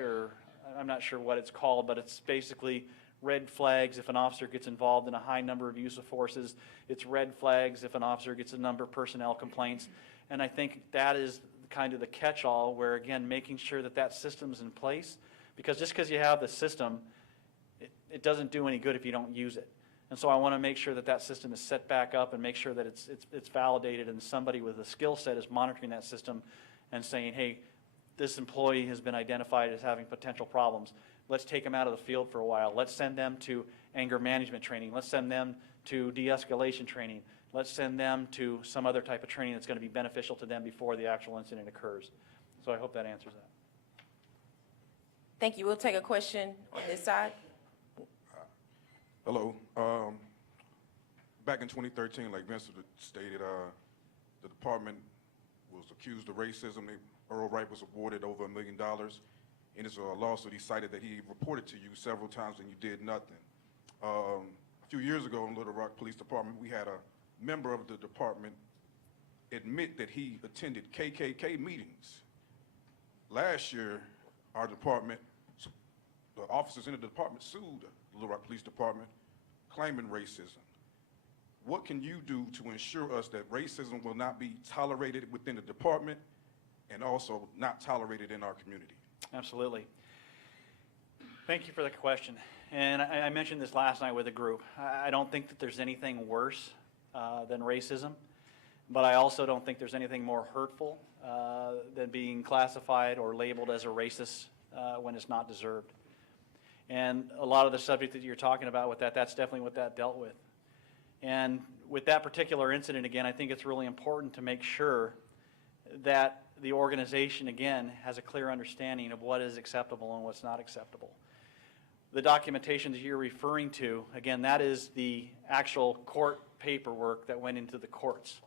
or I'm not sure what it's called, but it's basically red flags if an officer gets involved in a high number of use of forces. It's red flags if an officer gets a number of personnel complaints. And I think that is kind of the catch-all where, again, making sure that that system's in place. Because just because you have the system, it doesn't do any good if you don't use it. And so I want to make sure that that system is set back up and make sure that it's validated and somebody with a skill set is monitoring that system and saying, hey, this employee has been identified as having potential problems. Let's take them out of the field for a while. Let's send them to anger management training. Let's send them to de-escalation training. Let's send them to some other type of training that's going to be beneficial to them before the actual incident occurs. So I hope that answers that. Thank you. We'll take a question on this side. Hello. Back in 2013, like Vincent stated, the department was accused of racism. Earl Wright was awarded over $1 million. In his lawsuit, he cited that he reported to you several times and you did nothing. A few years ago in Little Rock Police Department, we had a member of the department admit that he attended KKK meetings. Last year, our department, the officers in the department sued the Little Rock Police Department claiming racism. What can you do to ensure us that racism will not be tolerated within the department and also not tolerated in our community? Absolutely. Thank you for the question. And I mentioned this last night with a group. I don't think that there's anything worse than racism, but I also don't think there's anything more hurtful than being classified or labeled as a racist when it's not deserved. And a lot of the subject that you're talking about with that, that's definitely what that dealt with. And with that particular incident, again, I think it's really important to make sure that the organization, again, has a clear understanding of what is acceptable and what's not acceptable. The documentation that you're referring to, again, that is the actual court paperwork that went into the courts.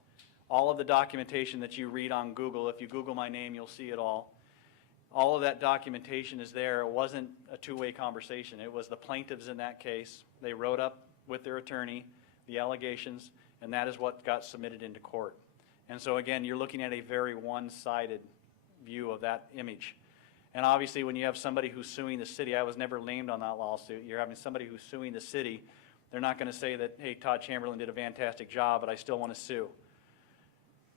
All of the documentation that you read on Google, if you Google my name, you'll see it all. All of that documentation is there. It wasn't a two-way conversation. It was the plaintiffs in that case. They wrote up with their attorney the allegations, and that is what got submitted into court. And so again, you're looking at a very one-sided view of that image. And obviously, when you have somebody who's suing the city, I was never named on that lawsuit. You're having somebody who's suing the city. They're not going to say that, hey, Todd Chamberlain did a fantastic job, but I still want to sue.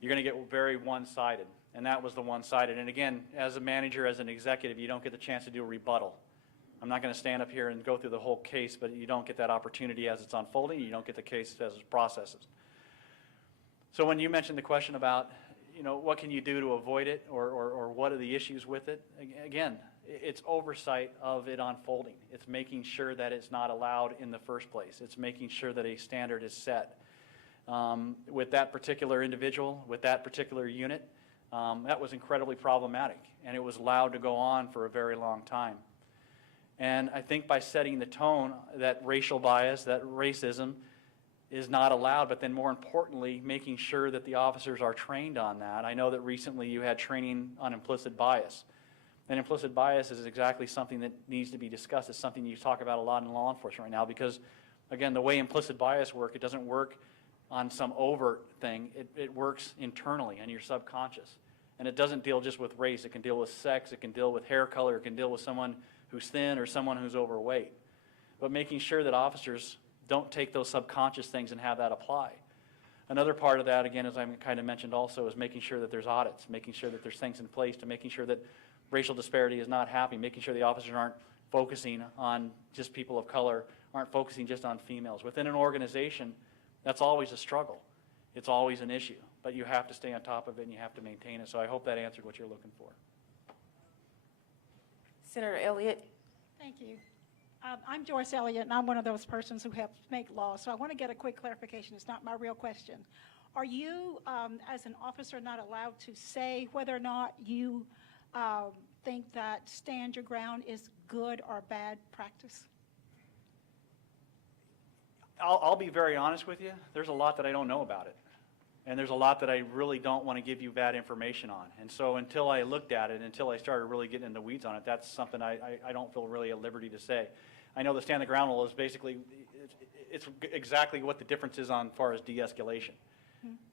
You're going to get very one-sided, and that was the one-sided. And again, as a manager, as an executive, you don't get the chance to do a rebuttal. I'm not going to stand up here and go through the whole case, but you don't get that opportunity as it's unfolding. You don't get the case as it processes. So when you mentioned the question about, what can you do to avoid it, or what are the issues with it? Again, it's oversight of it unfolding. It's making sure that it's not allowed in the first place. It's making sure that a standard is set. With that particular individual, with that particular unit, that was incredibly problematic, and it was allowed to go on for a very long time. And I think by setting the tone that racial bias, that racism, is not allowed, but then more importantly, making sure that the officers are trained on that. I know that recently you had training on implicit bias. And implicit bias is exactly something that needs to be discussed. It's something you talk about a lot in law enforcement right now because, again, the way implicit bias works, it doesn't work on some overt thing. It works internally on your subconscious. And it doesn't deal just with race. It can deal with sex. It can deal with hair color. It can deal with someone who's thin or someone who's overweight. But making sure that officers don't take those subconscious things and have that apply. Another part of that, again, as I kind of mentioned also, is making sure that there's audits, making sure that there's things in place to making sure that racial disparity is not happening, making sure the officers aren't focusing on just people of color, aren't focusing just on females. Within an organization, that's always a struggle. It's always an issue, but you have to stay on top of it and you have to maintain it. So I hope that answered what you're looking for. Senator Elliott. Thank you. I'm Joyce Elliott, and I'm one of those persons who helps make laws. So I want to get a quick clarification. It's not my real question. Are you, as an officer, not allowed to say whether or not you think that stand your ground is good or bad practice? I'll be very honest with you. There's a lot that I don't know about it. And there's a lot that I really don't want to give you bad information on. And so until I looked at it, until I started really getting in the weeds on it, that's something I don't feel really at liberty to say. I know the stand the ground rule is basically, it's exactly what the difference is on as far as de-escalation,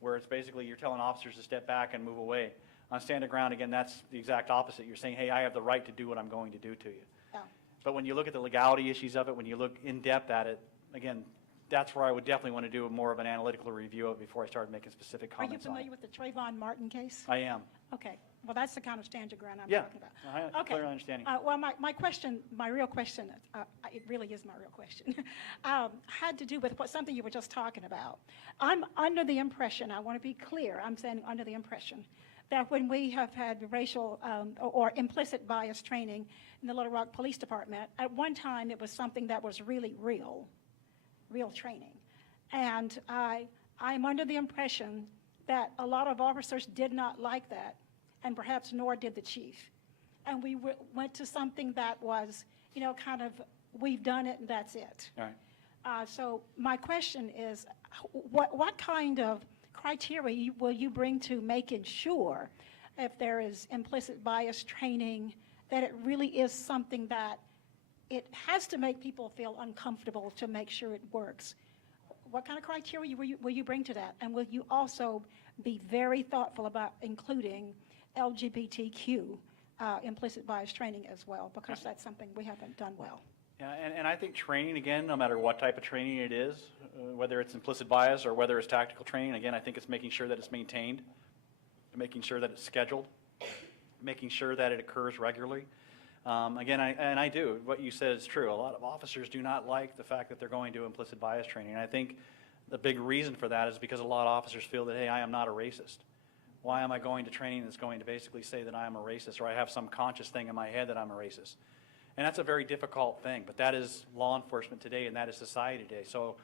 where it's basically you're telling officers to step back and move away. On stand the ground, again, that's the exact opposite. You're saying, hey, I have the right to do what I'm going to do to you. Oh. But when you look at the legality issues of it, when you look in depth at it, again, that's where I would definitely want to do more of an analytical review of it before I started making specific Are you comments on it. familiar with the Trayvon Martin case? I am. Okay. Well, that's the kind of stand your ground I'm Yeah, talking about. I have a clear understanding. Well, my question, my real question, it really is my real question, had to do with something you were just talking about. I'm under the impression, I want to be clear, I'm saying under the impression, that when we have had racial or implicit bias training in the Little Rock Police Department, at one time it was something that was really real training. And I'm under the impression that a lot of officers did not like that, and perhaps nor did the chief. And we went to something that was, kind of, we've done it and that's it. All right. So my question is, what kind of criteria will you bring to making sure, if there is implicit bias training, that it really is something that it has to make people feel uncomfortable to make sure it works? What kind of criteria will you bring to that? And will you also be very thoughtful about including LGBTQ implicit bias training as well? Because that's something we haven't done well. Yeah, and I think training, again, no matter what type of training it is, whether it's implicit bias or whether it's tactical training, again, I think it's making sure that it's maintained, making sure that it's scheduled, making sure that it occurs regularly. Again, I do. What you said is true. A lot of officers do not like the fact that they're going to implicit bias training. And I think the big reason for that is because a lot of officers feel that, hey, I am not a racist. Why am I going to training that's going to basically say that I am a racist, or I have some conscious thing in my head that I'm a racist? And that's a very difficult thing, but that is law enforcement today, and that is society today. So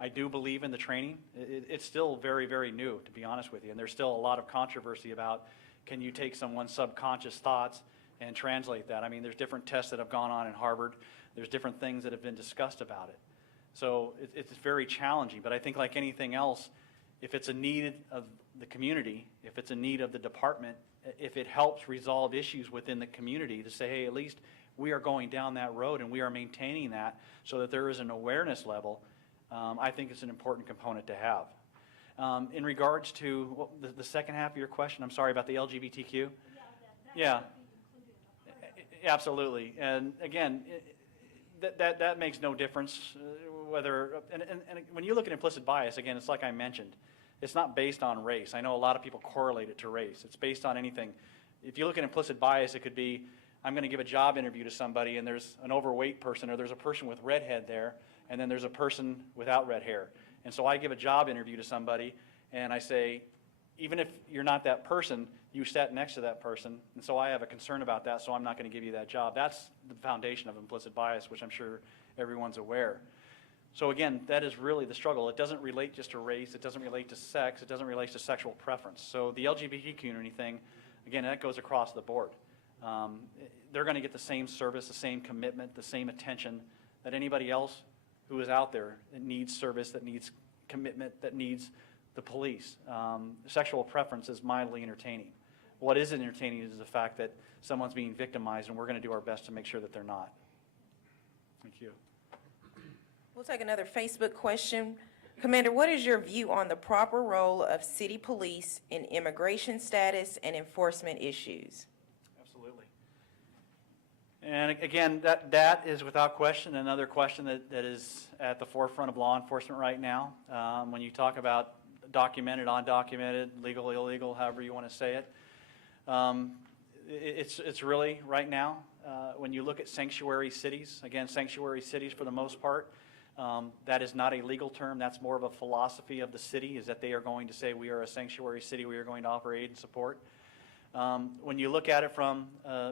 I do believe in the training. It's still very, very new, to be honest with you, and there's still a lot of controversy about, can you take someone's subconscious thoughts and translate that? I mean, there's different tests that have gone on in Harvard. There's different things that have been discussed about it. So it's very challenging, but I think like anything else, if it's a need of the community, if it's a need of the department, if it helps resolve issues within the community to say, hey, at least we are going down that road and we are maintaining that so that there is an awareness level, I think it's an important component to have. In regards to the second half of your question, I'm sorry, about the LGBTQ? Yeah. Absolutely. And again, that makes no difference whether, and when you look at implicit bias, again, it's like I mentioned, it's not based on race. I know a lot of people correlate it to race. It's based on anything. If you look at implicit bias, it could be, I'm going to give a job interview to somebody and there's an overweight person, or there's a person with red head there, and then there's a person without red hair. And so I give a job interview to somebody and I say, even if you're not that person, you sat next to that person, and so I have a concern about that, so I'm not going to give you that job. That's the foundation of implicit bias, which I'm sure everyone's aware. So again, that is really the struggle. It doesn't relate just to race, it doesn't relate to sex, it doesn't relate to sexual preference. So the LGBT community thing, again, that goes across the board. They're going to get the same service, the same commitment, the same attention that anybody else who is out there that needs service, that needs commitment, that needs the police. Sexual preference is mildly entertaining. What isn't entertaining is the fact that someone's being victimized, and we're going to do our best to make sure that they're not. Thank you. We'll take another Facebook question. Commander, what is your view on the proper role of city police in immigration status and enforcement issues? Absolutely. And again, that is without question another question that is at the forefront of law enforcement right now. When you talk about documented, undocumented, legal, illegal, however you want to say it, it's really right now, when you look at sanctuary cities, again, sanctuary cities for the most part, that is not a legal term. That's more of a philosophy of the city, is that they are going to say we are a sanctuary city, we are going to offer aid and support. When you look at it from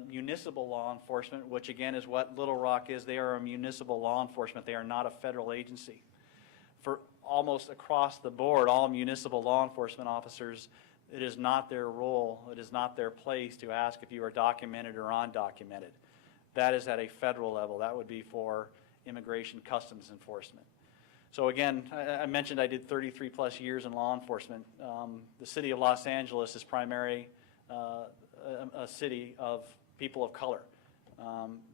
municipal law enforcement, which again is what Little Rock is, they are a municipal law enforcement. They are not a federal agency. For almost across the board, all municipal law enforcement officers, it is not their role, it is not their place to ask if you are documented or undocumented. That is at a federal level. That would be for immigration customs enforcement. So again, I mentioned I did 33 plus years in law enforcement. The city of Los Angeles is primarily a city of people of color,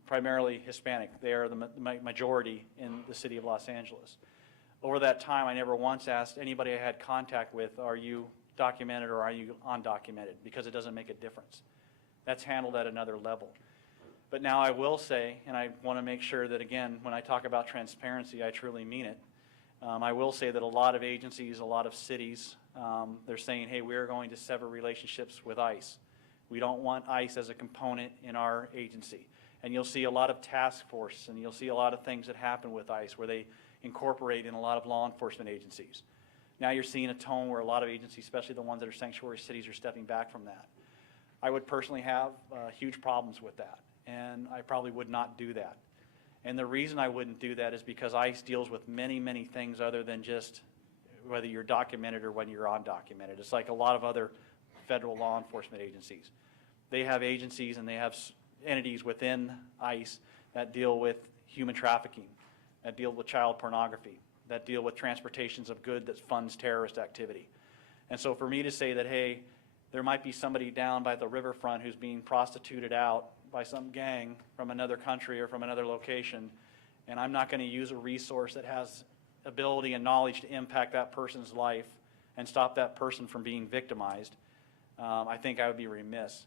primarily Hispanic. They are the majority in the city of Los Angeles. Over that time, I never once asked anybody I had contact with, are you documented or are you undocumented? Because it doesn't make a difference. That's handled at another level. But now I will say, and I want to make sure that, again, when I talk about transparency, I truly mean it. I will say that a lot of agencies, a lot of cities, they're saying, hey, we're going to sever relationships with ICE. We don't want ICE as a component in our agency. And you'll see a lot of task force, and you'll see a lot of things that happen with ICE where they incorporate in a lot of law enforcement agencies. Now you're seeing a tone where a lot of agencies, especially the ones that are sanctuary cities, are stepping back from that. I would personally have huge problems with that, and I probably would not do that. And the reason I wouldn't do that is because ICE deals with many, many things other than just whether you're documented or whether you're undocumented. It's like a lot of other federal law enforcement agencies. They have agencies and they have entities within ICE that deal with human trafficking, that deal with child pornography, that deal with transportations of good that funds terrorist activity. And so for me to say that, hey, there might be somebody down by the riverfront who's being prostituted out by some gang from another country or from another location, and I'm not going to use a resource that has ability and knowledge to impact that person's life and stop that person from being victimized, I think I would be remiss.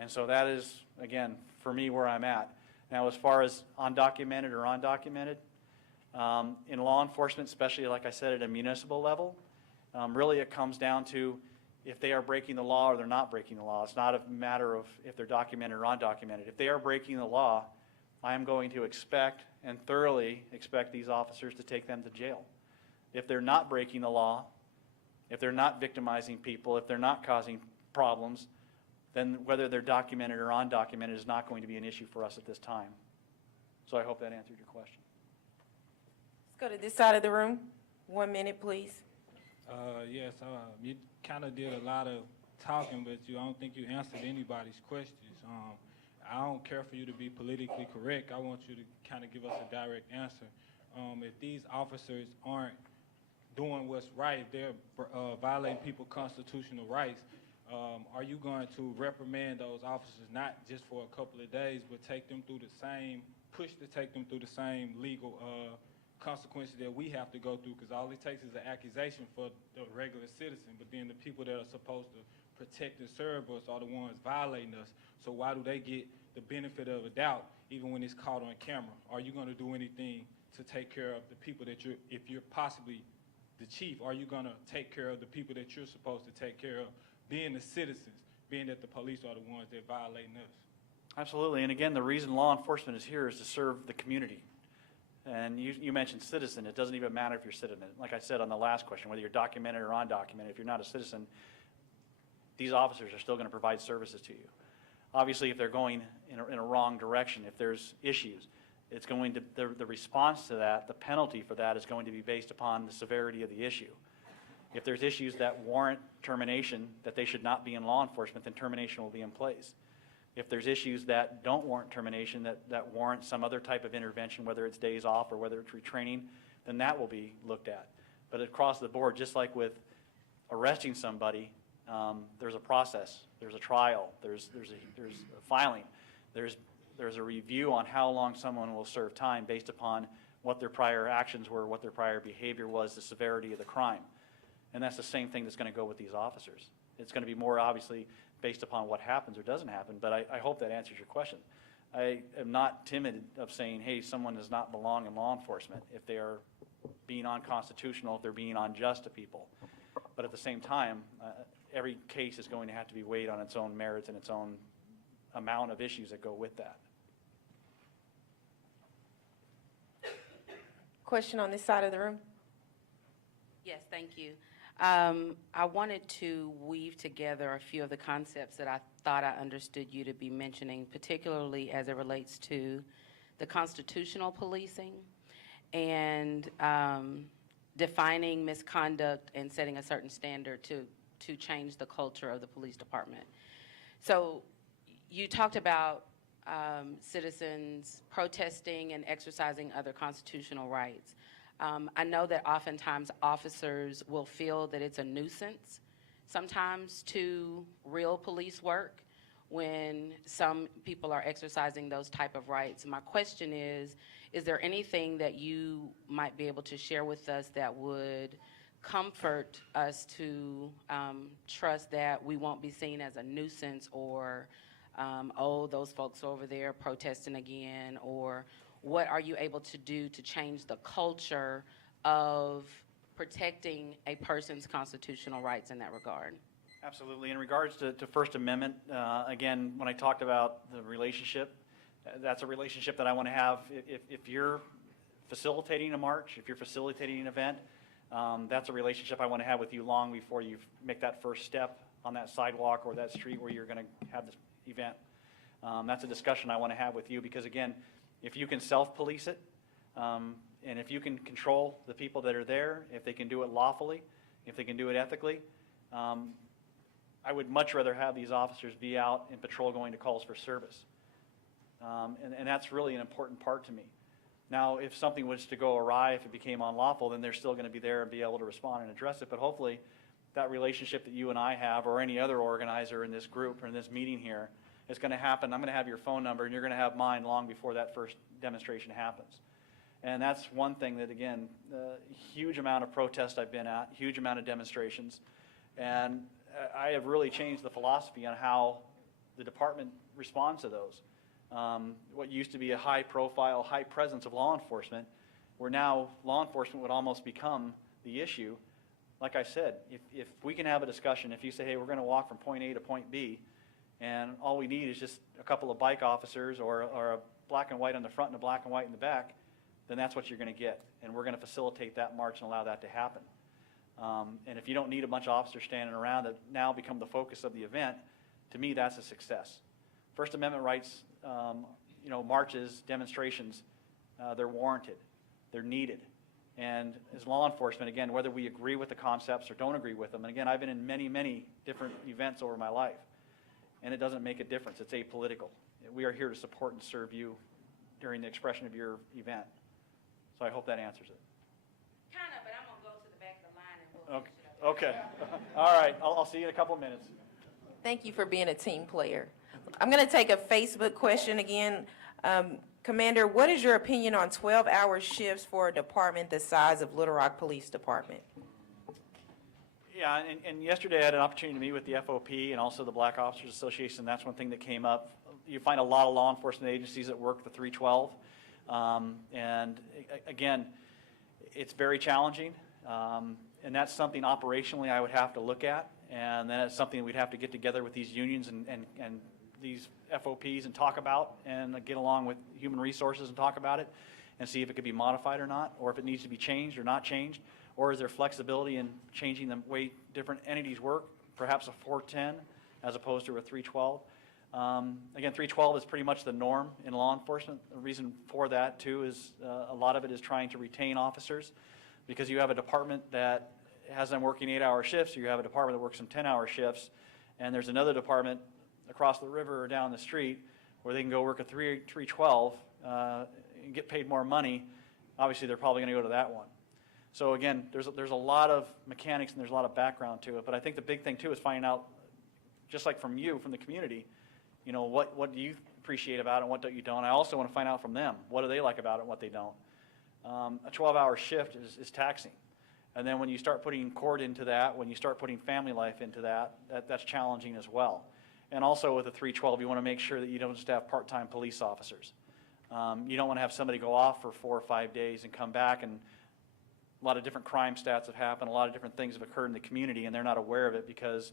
And so that is, again, for me, where I'm at. Now, as far as undocumented or undocumented, in law enforcement, especially, like I said, at a municipal level, really it comes down to if they are breaking the law or they're not breaking the law. It's not a matter of if they're documented or undocumented. If they are breaking the law, I am going to expect and thoroughly expect these officers to take them to jail. If they're not breaking the law, if they're not victimizing people, if they're not causing problems, then whether they're documented or undocumented is not going to be an issue for us at this time. So I hope that answered your question. Let's go to this side of the room. 1 minute, please. Yes, you kind of did a lot of talking, but I don't think you answered anybody's questions. I don't care for you to be politically correct. I want you to kind of give us a direct answer. If these officers aren't doing what's right, if they're violating people's constitutional rights, are you going to reprimand those officers not just for a couple of days, but take them through the same, push to take them through the same legal consequences that we have to go through? Because all it takes is an accusation for the regular citizen, but then the people that are supposed to protect and serve us are the ones violating us. So why do they get the benefit of a doubt even when it's caught on camera? Are you going to do anything to take care of the people that if you're possibly the chief, are you going to take care of the people that you're supposed to take care of, being the citizens, being that the police are the ones that violating us? Absolutely, and again, the reason law enforcement is here is to serve the community. And you mentioned citizen. It doesn't even matter if you're a citizen. Like I said on the last question, whether you're documented or undocumented, if you're not a citizen, these officers are still going to provide services to you. Obviously, if they're going in a wrong direction, if there's issues, it's going to, the response to that, the penalty for that is going to be based upon the severity of the issue. If there's issues that warrant termination, that they should not be in law enforcement, then termination will be in place. If there's issues that don't warrant termination, that warrant some other type of intervention, whether it's days off or whether it's retraining, then that will be looked at. But across the board, just like with arresting somebody, there's a process, there's a trial, there's a filing, there's a review on how long someone will serve time based upon what their prior actions were, what their prior behavior was, the severity of the crime. And that's the same thing that's going to go with these officers. It's going to be more obviously based upon what happens or doesn't happen, but I hope that answers your question. I am not timid of saying, hey, someone does not belong in law enforcement if they are being unconstitutional, if they're being unjust to people. But at the same time, every case is going to have to be weighed on its own merits and its own amount of issues that go with that. Question on this side of the room? Yes, thank you. I wanted to weave together a few of the concepts that I thought I understood you to be mentioning, particularly as it relates to the constitutional policing and defining misconduct and setting a certain standard to change the culture of the police department. So you talked about citizens protesting and exercising other constitutional rights. I know that oftentimes officers will feel that it's a nuisance sometimes to real police work when some people are exercising those type of rights. My question is there anything that you might be able to share with us that would comfort us to trust that we won't be seen as a nuisance or, oh, those folks over there protesting again, or what are you able to do to change the culture of protecting a person's constitutional rights in that regard? Absolutely. In regards to First Amendment, again, when I talked about the relationship, that's a relationship that I want to have. If you're facilitating a march, if you're facilitating an event, that's a relationship I want to have with you long before you make that first step on that sidewalk or that street where you're going to have this event. That's a discussion I want to have with you because, again, if you can self-police it, and if you can control the people that are there, if they can do it lawfully, if they can do it ethically, I would much rather have these officers be out in patrol going to calls for service. And that's really an important part to me. Now, if something was to go awry, if it became unlawful, then they're still going to be there and be able to respond and address it. But hopefully, that relationship that you and I have, or any other organizer in this group or in this meeting here, is going to happen. I'm going to have your phone number, and you're going to have mine long before that first demonstration happens. And that's one thing that, again, huge amount of protest I've been at, huge amount of demonstrations, and I have really changed the philosophy on how the department responds to those. What used to be a high profile, high presence of law enforcement, where now law enforcement would almost become the issue. Like I said, if we can have a discussion, if you say, hey, we're going to walk from point A to point B, and all we need is just a couple of bike officers or a black and white on the front and a black and white in the back, then that's what you're going to get. And we're going to facilitate that march and allow that to happen. And if you don't need a bunch of officers standing around that now become the focus of the event, to me, that's a success. First Amendment rights, marches, demonstrations, they're warranted. They're needed. And as law enforcement, again, whether we agree with the concepts or don't agree with them, and again, I've been in many, many different events over my life, and it doesn't make a difference. It's apolitical. We are here to support and serve you during the expression of your event. So I hope that answers it. Kind of, but I'm going to go to the back of the line and we'll Okay. All right. I'll see you in a couple of minutes. Thank you for being a team player. I'm going to take a Facebook question again. Commander, what is your opinion on 12-hour shifts for a department the size of Little Rock Police Department? Yeah, and yesterday I had an opportunity to meet with the FOP and also the Black Officers Association. That's one thing that came up. You find a lot of law enforcement agencies that work the 312. Again, it's very challenging. And that's something operationally I would have to look at. And then it's something we'd have to get together with these unions and these FOPs and talk about, and get along with human resources and talk about it and see if it could be modified or not, or if it needs to be changed or not changed, or is there flexibility in changing the way different entities work, perhaps a 410 as opposed to a 312. Again, 312 is pretty much the norm in law enforcement. The reason for that, too, is a lot of it is trying to retain officers, because you have a department that has them working 8-hour shifts, or you have a department that works some 10-hour shifts, and there's another department across the river or down the street where they can go work a 312 and get paid more money. Obviously, they're probably going to go to that one. So again, there's a lot of mechanics and there's a lot of background to it. But I think the big thing, too, is finding out, just like from you, from the community, you know, what do you appreciate about it and what don't you don't. I also want to find out from them, what do they like about it and what they don't. A 12-hour shift is taxing. And then when you start putting court into that, when you start putting family life into that's challenging as well. And also with a 312, you want to make sure that you don't just have part-time police officers. You don't want to have somebody go off for 4 or 5 days and come back, and a lot of different crime stats have happened, a lot of different things have occurred in the community, and they're not aware of it because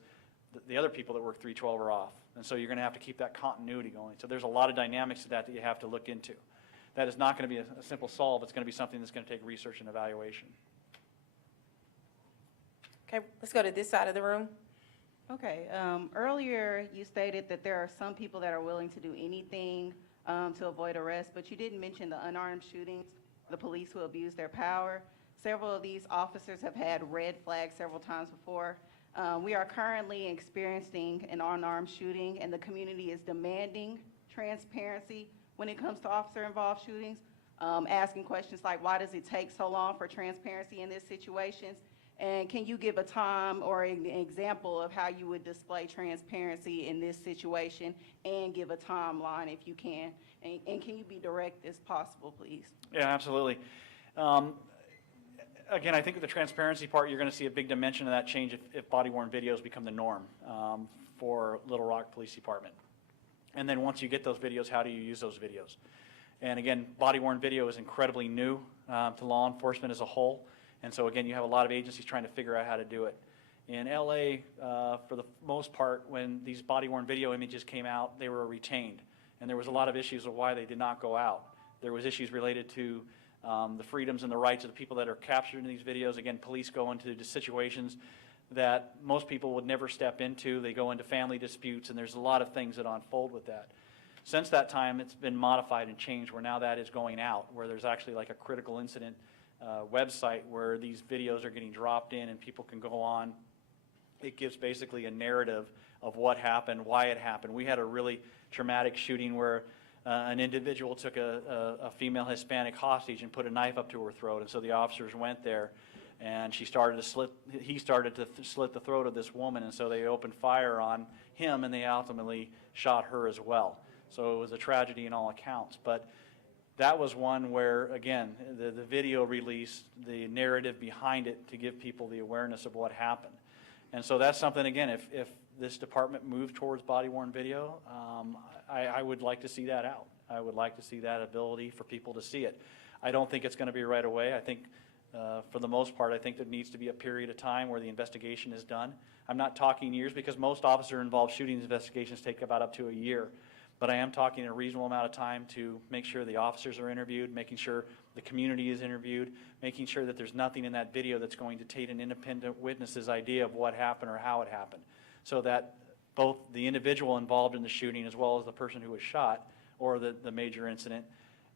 the other people that work 312 are off. And so you're going to have to keep that continuity going. So there's a lot of dynamics to that you have to look into. That is not going to be a simple solve. It's going to be something that's going to take research and evaluation. Okay, let's go to this side of the room. Okay, earlier you stated that there are some people that are willing to do anything to avoid arrest, but you didn't mention the unarmed shootings, the police who abuse their power. Several of these officers have had red flags several times before. We are currently experiencing an unarmed shooting, and the community is demanding transparency when it comes to officer-involved shootings, asking questions like, why does it take so long for transparency in these situations? And can you give a time or an example of how you would display transparency in this situation, and give a timeline if you can? And can you be direct as possible, please? Yeah, absolutely. Again, I think with the transparency part, you're going to see a big dimension of that change if body-worn videos become the norm for Little Rock Police Department. And then once you get those videos, how do you use those videos? And again, body-worn video is incredibly new to law enforcement as a whole. And so again, you have a lot of agencies trying to figure out how to do it. In LA, for the most part, when these body-worn video images came out, they were retained. And there was a lot of issues of why they did not go out. There was issues related to the freedoms and the rights of the people that are captured in these videos. Again, police go into situations that most people would never step into. They go into family disputes, and there's a lot of things that unfold with that. Since that time, it's been modified and changed, where now that is going out, where there's actually like a critical incident website where these videos are getting dropped in and people can go on. It gives basically a narrative of what happened, why it happened. We had a really traumatic shooting where an individual took a female Hispanic hostage and put a knife up to her throat, and so the officers went there, and he started to slit the throat of this woman, and so they opened fire on him, and they ultimately shot her as well. So it was a tragedy in all accounts. But that was one where, again, the video released the narrative behind it to give people the awareness of what happened. And so that's something, again, if this department moved towards body-worn video, I would like to see that out. I would like to see that ability for people to see it. I don't think it's going to be right away. I think, for the most part, I think there needs to be a period of time where the investigation is done. I'm not talking years, because most officer-involved shootings investigations take about up to a year. But I am talking a reasonable amount of time to make sure the officers are interviewed, making sure the community is interviewed, making sure that there's nothing in that video that's going to taint an independent witness's idea of what happened or how it happened, so that both the individual involved in the shooting as well as the person who was shot or the major incident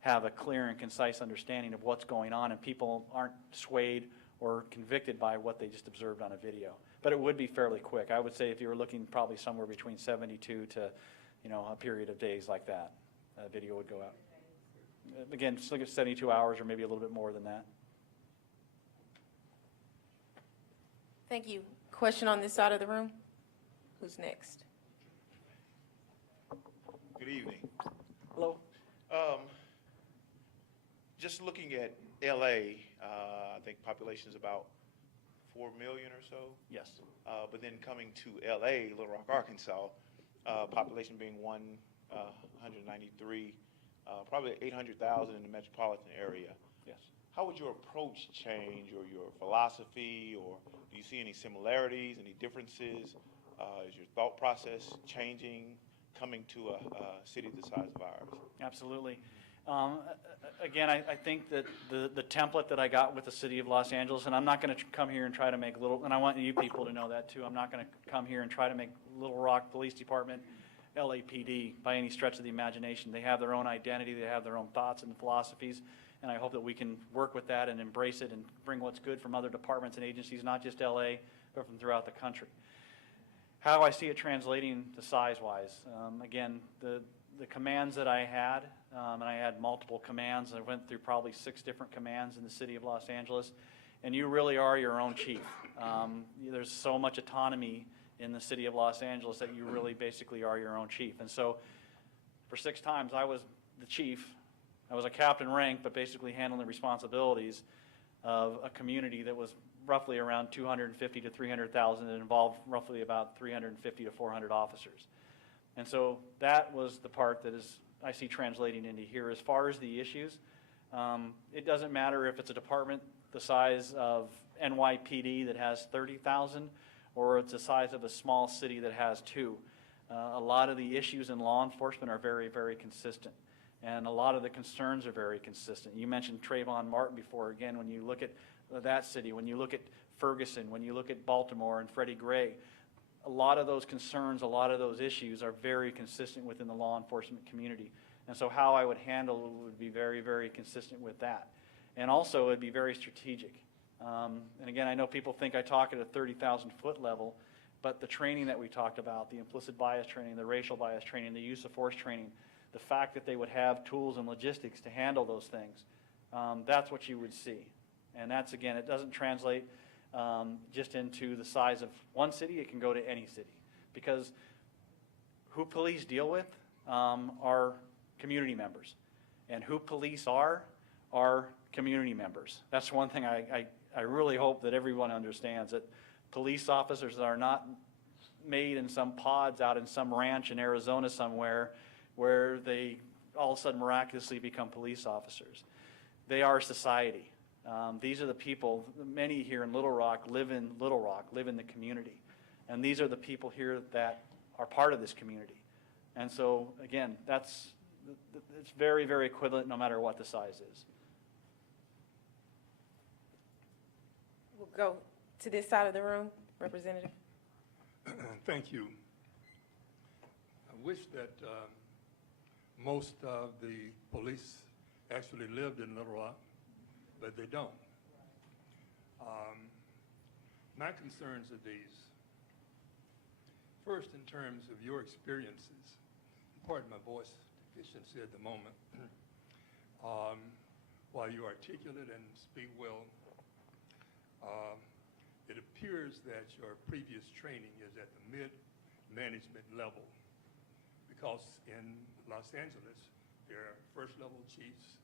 have a clear and concise understanding of what's going on, and people aren't swayed or convicted by what they just observed on a video. But it would be fairly quick. I would say if you were looking probably somewhere between 72 to a period of days like that, a video would go out. Again, just look at 72 hours or maybe a little bit more than that. Thank you. Question on this side of the room? Who's next? Good evening. Hello. Just looking at LA, I think population is about 4 million or so. Yes. But then coming to LA, Little Rock, Arkansas, population being 193, probably 800,000 in the metropolitan area. Yes. How would your approach change, or your philosophy, or do you see any similarities, any differences? Is your thought process changing coming to a city the size of ours? Absolutely. Again, I think that the template that I got with the city of Los Angeles, and I'm not going to come here and try to make and I want you people to know that too, I'm not going to come here and try to make Little Rock Police Department LAPD by any stretch of the imagination. They have their own identity, they have their own thoughts and philosophies, and I hope that we can work with that and embrace it and bring what's good from other departments and agencies, not just LA, but from throughout the country. How I see it translating to size-wise, again, the commands that I had, and I had multiple commands. I went through probably 6 different commands in the city of Los Angeles, and you really are your own chief. There's so much autonomy in the city of Los Angeles that you really basically are your own chief. And so for 6 times I was the chief. I was a captain rank, but basically handling the responsibilities of a community that was roughly around 250 to 300,000 and involved roughly about 350 to 400 officers. And so that was the part that I see translating into here. As far as the issues, it doesn't matter if it's a department the size of NYPD that has 30,000 or it's the size of a small city that has 2. A lot of the issues in law enforcement are very, very consistent. And a lot of the concerns are very consistent. You mentioned Trayvon Martin before. Again, when you look at that city, when you look at Ferguson, when you look at Baltimore and Freddie Gray, a lot of those concerns, a lot of those issues are very consistent within the law enforcement community. And so how I would handle it would be very, very consistent with that. And also it would be very strategic. And again, I know people think I talk at a 30,000-foot level, but the training that we talked about, the implicit bias training, the racial bias training, the use of force training, the fact that they would have tools and logistics to handle those things, that's what you would see. And that's, again, it doesn't translate just into the size of one city. It can go to any city. Because who police deal with are community members. And who police are community members. That's one thing I really hope that everyone understands, that police officers are not made in some pods out in some ranch in Arizona somewhere where they all of a sudden miraculously become police officers. They are society. These are the people, many here in Little Rock live in the community. And these are the people here that are part of this community. And so, again, it's very, very equivalent no matter what the size is. We'll go to this side of the room, Representative. Thank you. I wish that most of the police actually lived in Little Rock, but they don't. My concerns are these. First, in terms of your experiences, pardon my voice deficiency at the moment, while you're articulate and speak well, it appears that your previous training is at the mid-management level, because in Los Angeles, there are first-level chiefs,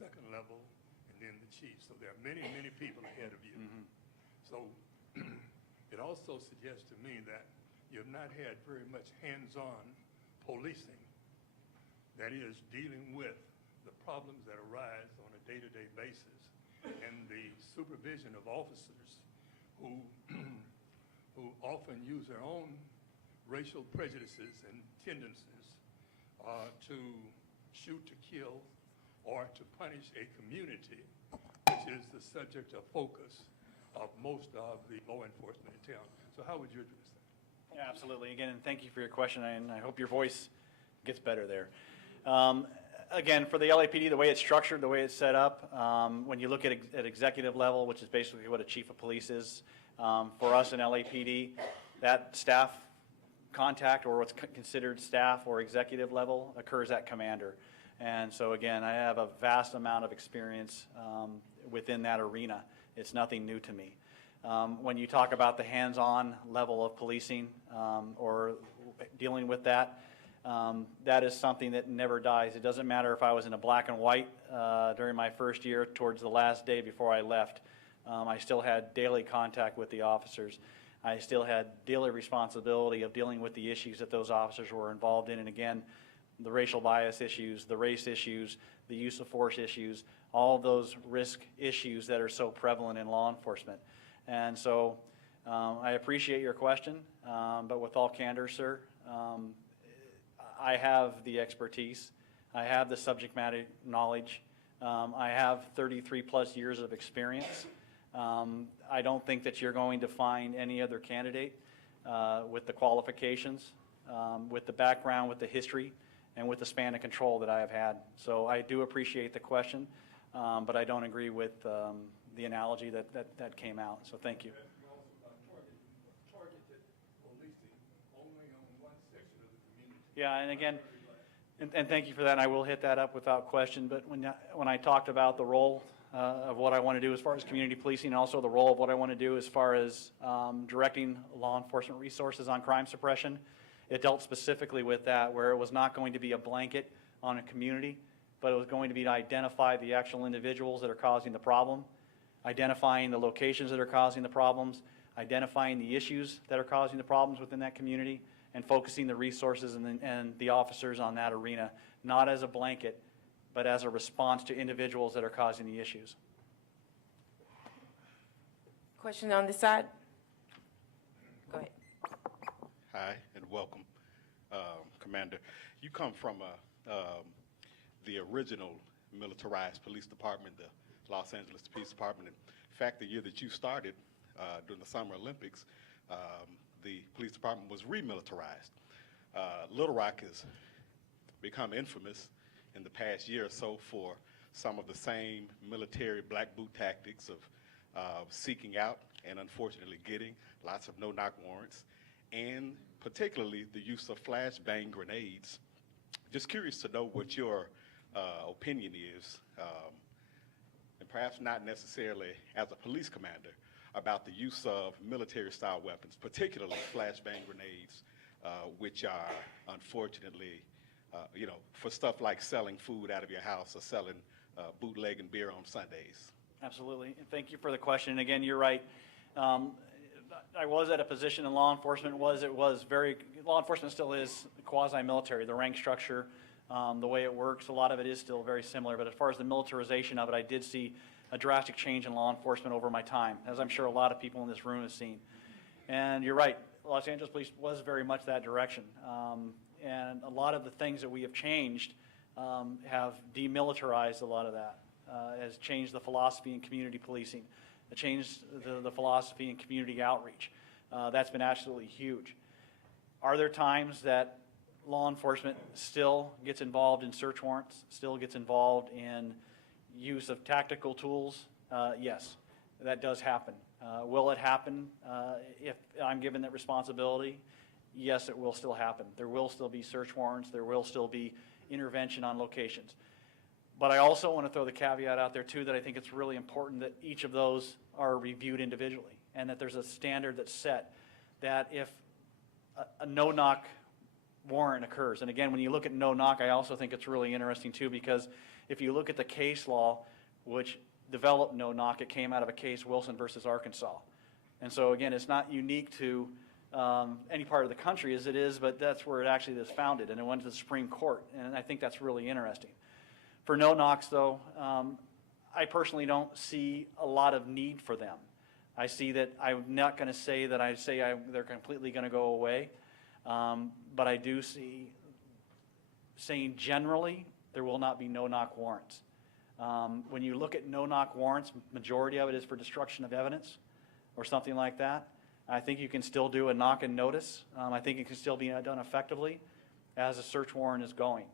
second level, and then the chiefs. So there are many, many people ahead of you. Mm-hmm. So it also suggests to me that you have not had very much hands-on policing, that is, dealing with the problems that arise on a day-to-day basis, and the supervision of officers who often use their own racial prejudices and tendencies to shoot to kill or to punish a community, which is the subject of focus of most of the law enforcement in town. So how would you address that? Yeah, absolutely. Again, and thank you for your question, and I hope your voice gets better there. Again, for the LAPD, the way it's structured, the way it's set up, when you look at executive level, which is basically what a chief of police is, for us in LAPD, that staff contact, or what's considered staff or executive level, occurs at commander. And so again, I have a vast amount of experience within that arena. It's nothing new to me. When you talk about the hands-on level of policing or dealing with that, that is something that never dies. It doesn't matter if I was in a black and white during my first year towards the last day before I left. I still had daily contact with the officers. I still had daily responsibility of dealing with the issues that those officers were involved in. And again, the racial bias issues, the race issues, the use of force issues, all of those risk issues that are so prevalent in law enforcement. And so I appreciate your question, but with all candor, sir, I have the expertise. I have the subject matter knowledge. I have 33 plus years of experience. I don't think that you're going to find any other candidate with the qualifications, with the background, with the history, and with the span of control that I have had. So I do appreciate the question, but I don't agree with the analogy that came out. So thank you. You also targeted policing only on one section of the community. Yeah, and again, and thank you for that. I will hit that up without question. But when I talked about the role of what I want to do as far as community policing, and also the role of what I want to do as far as directing law enforcement resources on crime suppression, it dealt specifically with that, where it was not going to be a blanket on a community, but it was going to be to identify the actual individuals that are causing the problem, identifying the locations that are causing the problems, identifying the issues that are causing the problems within that community, and focusing the resources and the officers on that arena, not as a blanket, but as a response to individuals that are causing the issues. Question on this side? Go ahead. Hi, and welcome, Commander. You come from the original militarized police department, the Los Angeles Police Department. In fact, the year that you started during the Summer Olympics, the police department was remilitarized. Little Rock has become infamous in the past year or so for some of the same military black boot tactics of seeking out and unfortunately getting lots of no-knock warrants, and particularly the use of flashbang grenades. Just curious to know what your opinion is, and perhaps not necessarily as a police commander, about the use of military-style weapons, particularly flashbang grenades, which are unfortunately, for stuff like selling food out of your house or selling bootleg and beer on Sundays. Absolutely, and thank you for the question. And again, you're right. I was at a position in law enforcement. Law enforcement still is quasi-military. The rank structure, the way it works, a lot of it is still very similar. But as far as the militarization of it, I did see a drastic change in law enforcement over my time, as I'm sure a lot of people in this room have seen. And you're right, Los Angeles Police was very much that direction. And a lot of the things that we have changed have demilitarized a lot of that, has changed the philosophy in community policing, changed the philosophy in community outreach. That's been absolutely huge. Are there times that law enforcement still gets involved in search warrants, still gets involved in use of tactical tools? Yes, that does happen. Will it happen if I'm given that responsibility? Yes, it will still happen. There will still be search warrants. There will still be intervention on locations. But I also want to throw the caveat out there, too, that I think it's really important that each of those are reviewed individually and that there's a standard that's set, that if a no-knock warrant occurs, and again, when you look at no-knock, I also think it's really interesting, too, because if you look at the case law which developed no-knock, it came out of a case, Wilson versus Arkansas. And so, again, it's not unique to any part of the country as it is, but that's where it actually is founded, and it went to the Supreme Court, and I think that's really interesting. For no-knocks, though, I personally don't see a lot of need for them. I see that I'm not going to say that they're completely going to go away, but I do see saying generally there will not be no-knock warrants. When you look at no-knock warrants, majority of it is for destruction of evidence or something like that. I think you can still do a knock and notice. I think it can still be done effectively as a search warrant is going.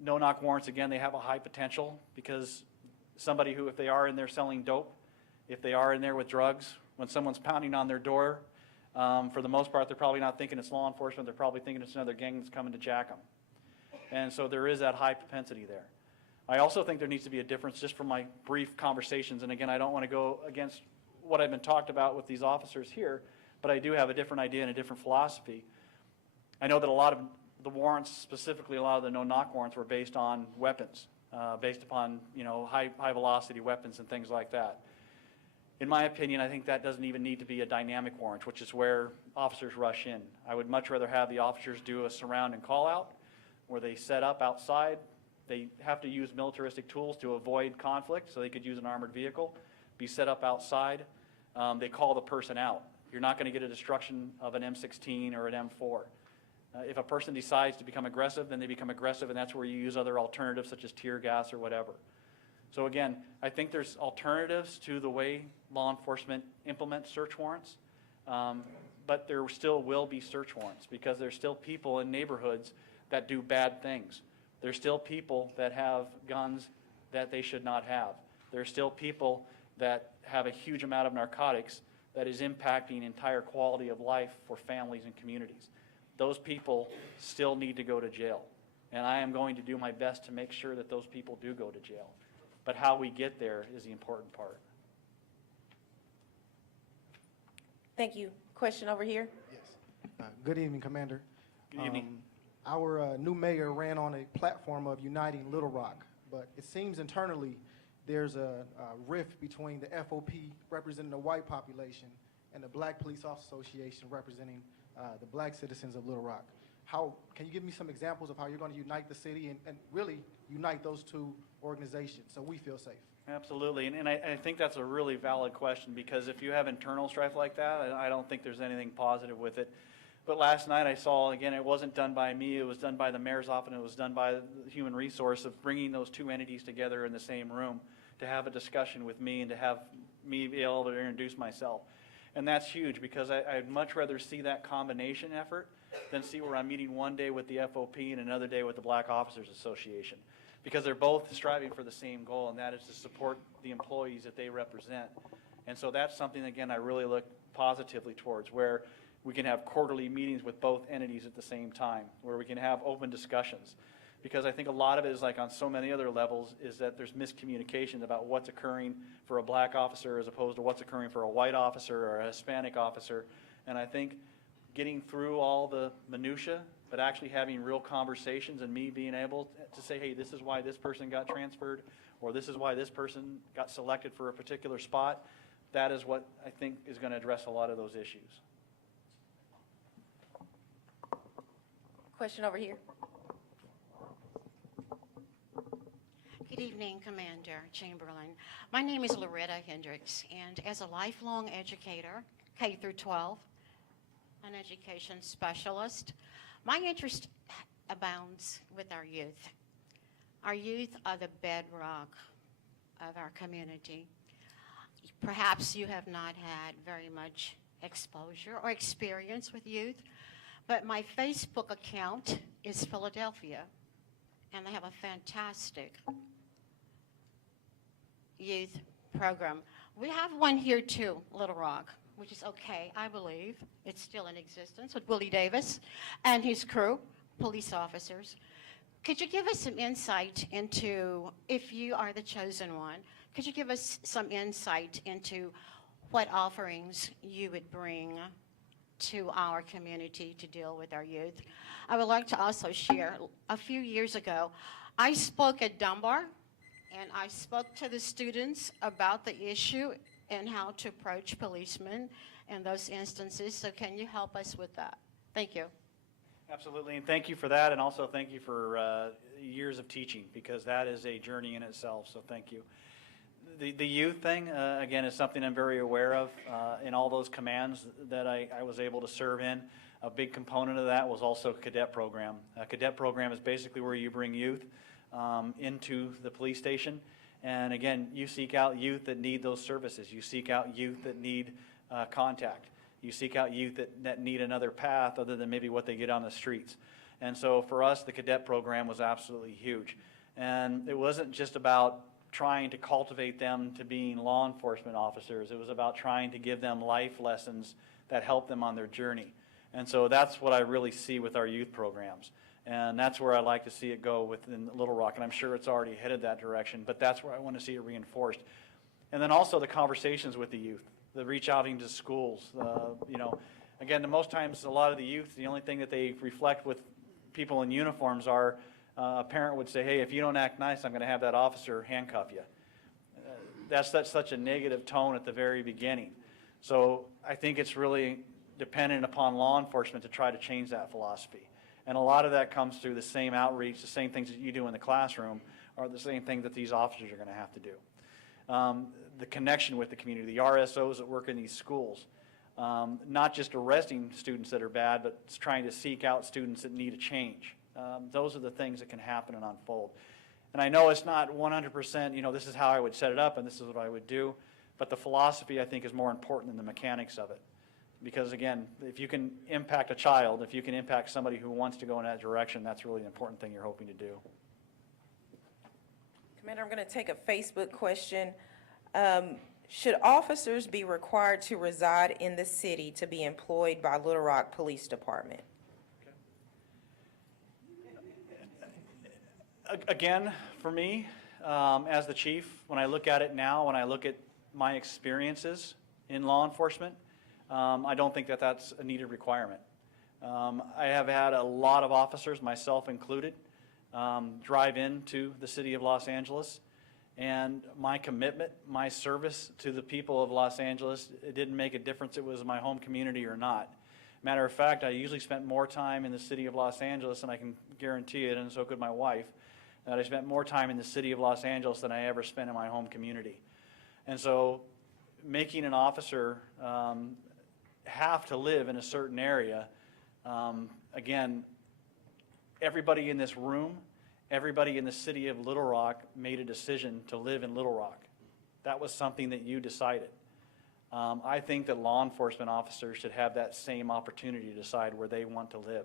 No-knock warrants, again, they have a high potential because somebody who, if they are in there selling dope, if they are in there with drugs, when someone's pounding on their door, for the most part, they're probably not thinking it's law enforcement. They're probably thinking it's another gang that's coming to jack them. And so there is that high propensity there. I also think there needs to be a difference, just from my brief conversations, and again, I don't want to go against what I've been talked about with these officers here, but I do have a different idea and a different philosophy. I know that a lot of the warrants, specifically a lot of the no-knock warrants, were based on weapons, based upon high velocity weapons and things like that. in my opinion, I think that doesn't even need to be a dynamic warrant, which is where officers rush in. I would much rather have the officers do a surround and call out where they set up outside. They have to use militaristic tools to avoid conflict, so they could use an armored vehicle, be set up outside. They call the person out. You're not going to get a destruction of an M16 or an M4. If a person decides to become aggressive, then they become aggressive, and that's where you use other alternatives such as tear gas or whatever. So again, I think there's alternatives to the way law enforcement implements search warrants, but there still will be search warrants because there's still people in neighborhoods that do bad things. There's still people that have guns that they should not have. There's still people that have a huge amount of narcotics that is impacting entire quality of life for families and communities. Those people still need to go to jail. And I am going to do my best to make sure that those people do go to jail. But how we get there is the important part. Thank you. Question over here? Yes. Good evening, Commander. Good evening. Our new mayor ran on a platform of uniting Little Rock, but it seems internally there's a rift between the FOP representing the white population and the Black Police Officers Association representing the black citizens of Little Rock. Can you give me some examples of how you're going to unite the city and really unite those two organizations so we feel safe? Absolutely, and I think that's a really valid question because if you have internal strife like that, I don't think there's anything positive with it. But last night I saw, again, it wasn't done by me, it was done by the mayor's office, and it was done by the human resource of bringing those two entities together in the same room to have a discussion with me and to have me be able to introduce myself. And that's huge because I'd much rather see that combination effort than see where I'm meeting one day with the FOP and another day with the Black Officers Association. Because they're both striving for the same goal, and that is to support the employees that they represent. And so that's something, again, I really look positively towards, where we can have quarterly meetings with both entities at the same time, where we can have open discussions. Because I think a lot of it is like on so many other levels is that there's miscommunication about what's occurring for a black officer as opposed to what's occurring for a white officer or a Hispanic officer. And I think getting through all the minutia, but actually having real conversations and me being able to say, hey, this is why this person got transferred, or this is why this person got selected for a particular spot, that is what I think is going to address a lot of those issues. Question over here. Good evening, Commander Chamberlain. My name is Loretta Hendricks, and as a lifelong educator, K through 12, an education specialist, my interest abounds with our youth. Our youth are the bedrock of our community. Perhaps you have not had very much exposure or experience with youth, but my Facebook account is Philadelphia, and they have a fantastic youth program. We have one here too, Little Rock, which is okay, I believe. It's still in existence with Willie Davis and his crew, police officers. Could you give us some insight into, if you are the chosen one, could you give us some insight into what offerings you would bring to our community to deal with our youth? I would like to also share, a few years ago, I spoke at Dunbar, and I spoke to the students about the issue and how to approach policemen in those instances. So can you help us with that? Thank you. Absolutely, and thank you for that, and also thank you for years of teaching, because that is a journey in itself, so thank you. The youth thing, again, is something I'm very aware of in all those commands that I was able to serve in. A big component of that was also a cadet program. A cadet program is basically where you bring youth into the police station. And again, you seek out youth that need those services. You seek out youth that need contact. You seek out youth that need another path other than maybe what they get on the streets. And so for us, the cadet program was absolutely huge. And it wasn't just about trying to cultivate them to being law enforcement officers. It was about trying to give them life lessons that help them on their journey. And so that's what I really see with our youth programs. And that's where I like to see it go within Little Rock, and I'm sure it's already headed that direction, but that's where I want to see it reinforced. And then also the conversations with the youth, the reach outing to schools. Again, most times a lot of the youth, the only thing that they reflect with people in uniforms are a parent would say, hey, if you don't act nice, I'm going to have that officer handcuff you. that's such a negative tone at the very beginning. So I think it's really dependent upon law enforcement to try to change that philosophy. And a lot of that comes through the same outreach, the same things that you do in the classroom are the same thing that these officers are going to have to do. The connection with the community, the RSOs that work in these schools, not just arresting students that are bad, but trying to seek out students that need a change. Those are the things that can happen and unfold. And I know it's not 100%, this is how I would set it up and this is what I would do, but the philosophy, I think, is more important than the mechanics of it. Because, again, if you can impact a child, if you can impact somebody who wants to go in that direction, that's really the important thing you're hoping to do. Commander, I'm going to take a Facebook question. Should officers be required to reside in the city to be employed by Little Rock Police Department? Again, for me, as the chief, when I look at it now, when I look at my experiences in law enforcement, I don't think that that's a needed requirement. I have had a lot of officers, myself included, drive into the city of Los Angeles, and my commitment, my service to the people of Los Angeles, it didn't make a difference it was my home community or not. Matter of fact, I usually spent more time in the city of Los Angeles, and I can guarantee it, and so could my wife, that I spent more time in the city of Los Angeles than I ever spent in my home community. And so making an officer have to live in a certain area, again, everybody in this room, everybody in the city of Little Rock made a decision to live in Little Rock. That was something that you decided. I think that law enforcement officers should have that same opportunity to decide where they want to live,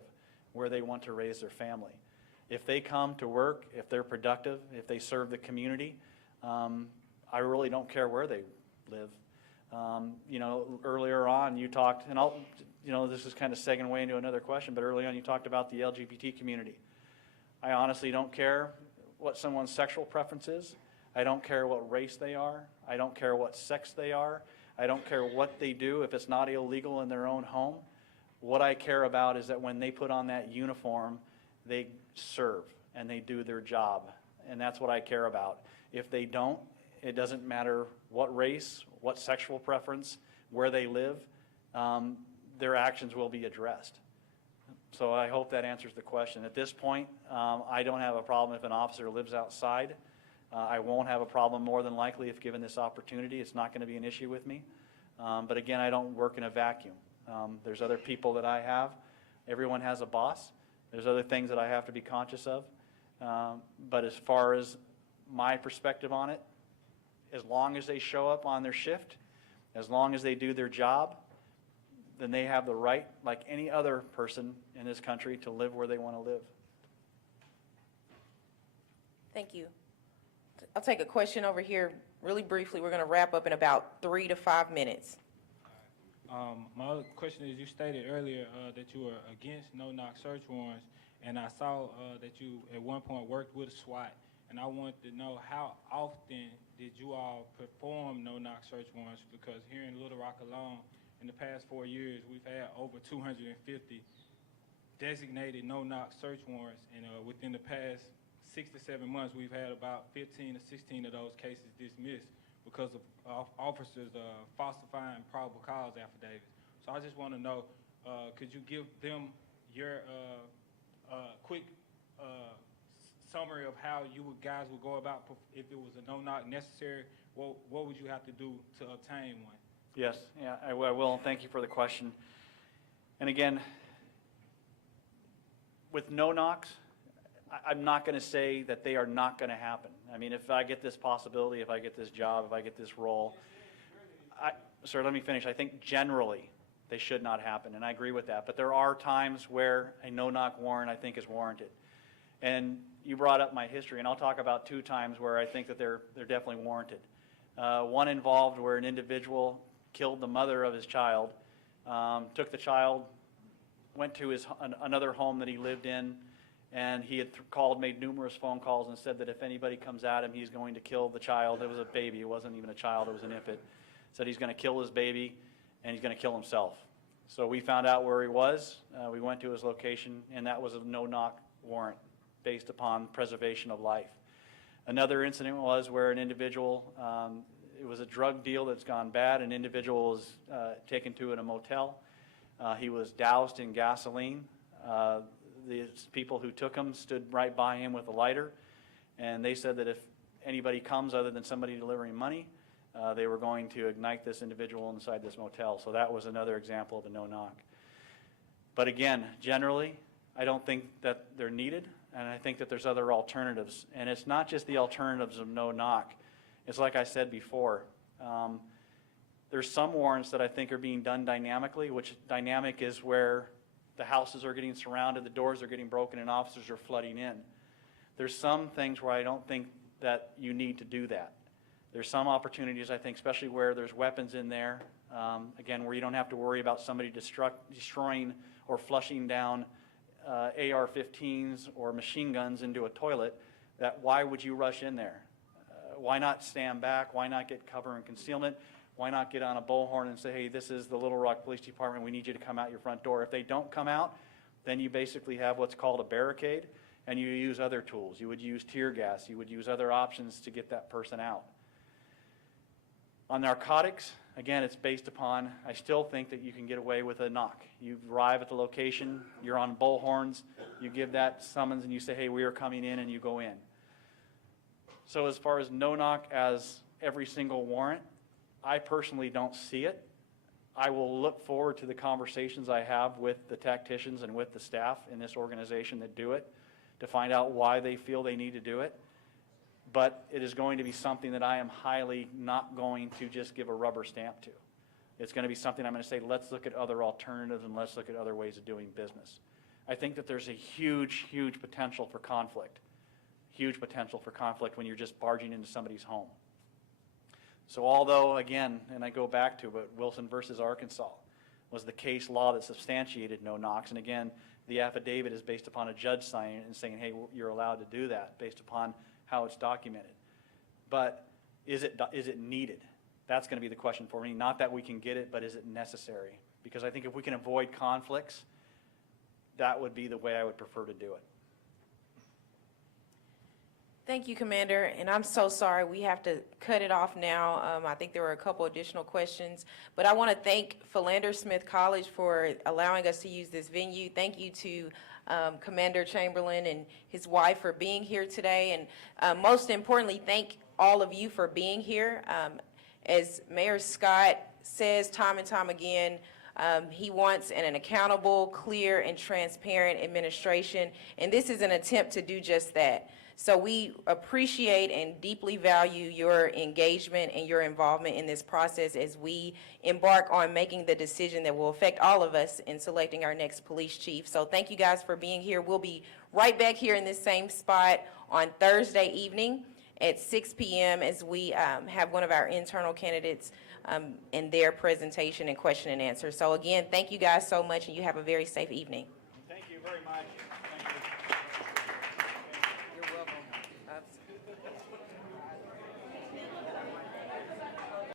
where they want to raise their family. If they come to work, if they're productive, if they serve the community, I really don't care where they live. Earlier on you talked, and this is kind of segueing away into another question, but early on you talked about the LGBT community. I honestly don't care what someone's sexual preference is. I don't care what race they are. I don't care what sex they are. I don't care what they do if it's not illegal in their own home. What I care about is that when they put on that uniform, they serve and they do their job. And that's what I care about. If they don't, it doesn't matter what race, what sexual preference, where they live, their actions will be addressed. So I hope that answers the question. At this point, I don't have a problem if an officer lives outside. I won't have a problem more than likely if given this opportunity. It's not going to be an issue with me. But again, I don't work in a vacuum. There's other people that I have. Everyone has a boss. There's other things that I have to be conscious of. But as far as my perspective on it, as long as they show up on their shift, as long as they do their job, then they have the right, like any other person in this country, to live where they want to live. Thank you. I'll take a question over here really briefly. We're going to wrap up in about 3 to 5 minutes. My other question is, you stated earlier that you were against no-knock search warrants, and I saw that you at one point worked with SWAT, and I wanted to know how often did you all perform no-knock search warrants, because here in Little Rock alone, in the past 4 years, we've had over 250 designated no-knock search warrants, and within the past 6 to 7 months, we've had about 15 to 16 of those cases dismissed because of officers falsifying probable cause affidavits. So I just want to know, could you give them your quick summary of how you guys would go about if it was a no-knock necessary? What would you have to do to obtain one? Yes, yeah, I will, and thank you for the question. And again, with no knocks, I'm not going to say that they are not going to happen. I mean, if I get this possibility, if I get this job, if I get this role, sir, let me finish. I think generally they should not happen, and I agree with that. But there are times where a no-knock warrant, I think, is warranted. And you brought up my history, and I'll talk about 2 times where I think that they're definitely warranted. One involved where an individual killed the mother of his child, took the child, went to another home that he lived in, and he had made numerous phone calls and said that if anybody comes at him, he's going to kill the child. It was a baby. It wasn't even a child. It was an infant. Said he's going to kill his baby, and he's going to kill himself. So we found out where he was. We went to his location, and that was a no-knock warrant based upon preservation of life. Another incident was where an individual it was a drug deal that's gone bad. An individual was taken to in a motel. He was doused in gasoline. The people who took him stood right by him with a lighter, and they said that if anybody comes other than somebody delivering money, they were going to ignite this individual inside this motel. So that was another example of a no-knock. But again, generally, I don't think that they're needed, and I think that there's other alternatives. And it's not just the alternatives of no-knock. It's like I said before, there's some warrants that I think are being done dynamically, which dynamic is where the houses are getting surrounded, the doors are getting broken, and officers are flooding in. There's some things where I don't think that you need to do that. There's some opportunities, I think, especially where there's weapons in there, again, where you don't have to worry about somebody destroying or flushing down AR-15s or machine guns into a toilet, that why would you rush in there? Why not stand back? Why not get cover and concealment? Why not get on a bullhorn and say, hey, this is the Little Rock Police Department, we need you to come out your front door. If they don't come out, then you basically have what's called a barricade, and you use other tools. You would use tear gas. You would use other options to get that person out. On narcotics, again, it's based upon, I still think that you can get away with a knock. You arrive at the location, you're on bullhorns, you give that summons and you say, hey, we are coming in, and you go in. So as far as no-knock as every single warrant, I personally don't see it. I will look forward to the conversations I have with the tacticians and with the staff in this organization that do it to find out why they feel they need to do it. But it is going to be something that I am highly not going to just give a rubber stamp to. It's going to be something I'm going to say, let's look at other alternatives and let's look at other ways of doing business. I think that there's a huge, huge potential for conflict. Huge potential for conflict when you're just barging into somebody's home. So although, again, and I go back to it, Wilson versus Arkansas was the case law that substantiated no knocks. And again, the affidavit is based upon a judge signing it and saying, hey, you're allowed to do that based upon how it's documented. But is it needed? That's going to be the question for me. Not that we can get it, but is it necessary? Because I think if we can avoid conflicts, that would be the way I would prefer to do it. Thank you, Commander, and I'm so sorry we have to cut it off now. I think there were a couple additional questions, but I want to thank Philander Smith College for allowing us to use this venue. Thank you to Commander Chamberlain and his wife for being here today, and most importantly, thank all of you for being here. As Mayor Scott says time and time again, he wants an accountable, clear, and transparent administration, and this is an attempt to do just that. So we appreciate and deeply value your engagement and your involvement in this process as we embark on making the decision that will affect all of us in selecting our next police chief. So thank you guys for being here. We'll be right back here in this same spot on Thursday evening at 6 p.m. as we have one of our internal candidates in their presentation and question and answer. So again, thank you guys so much, and you have a very safe evening.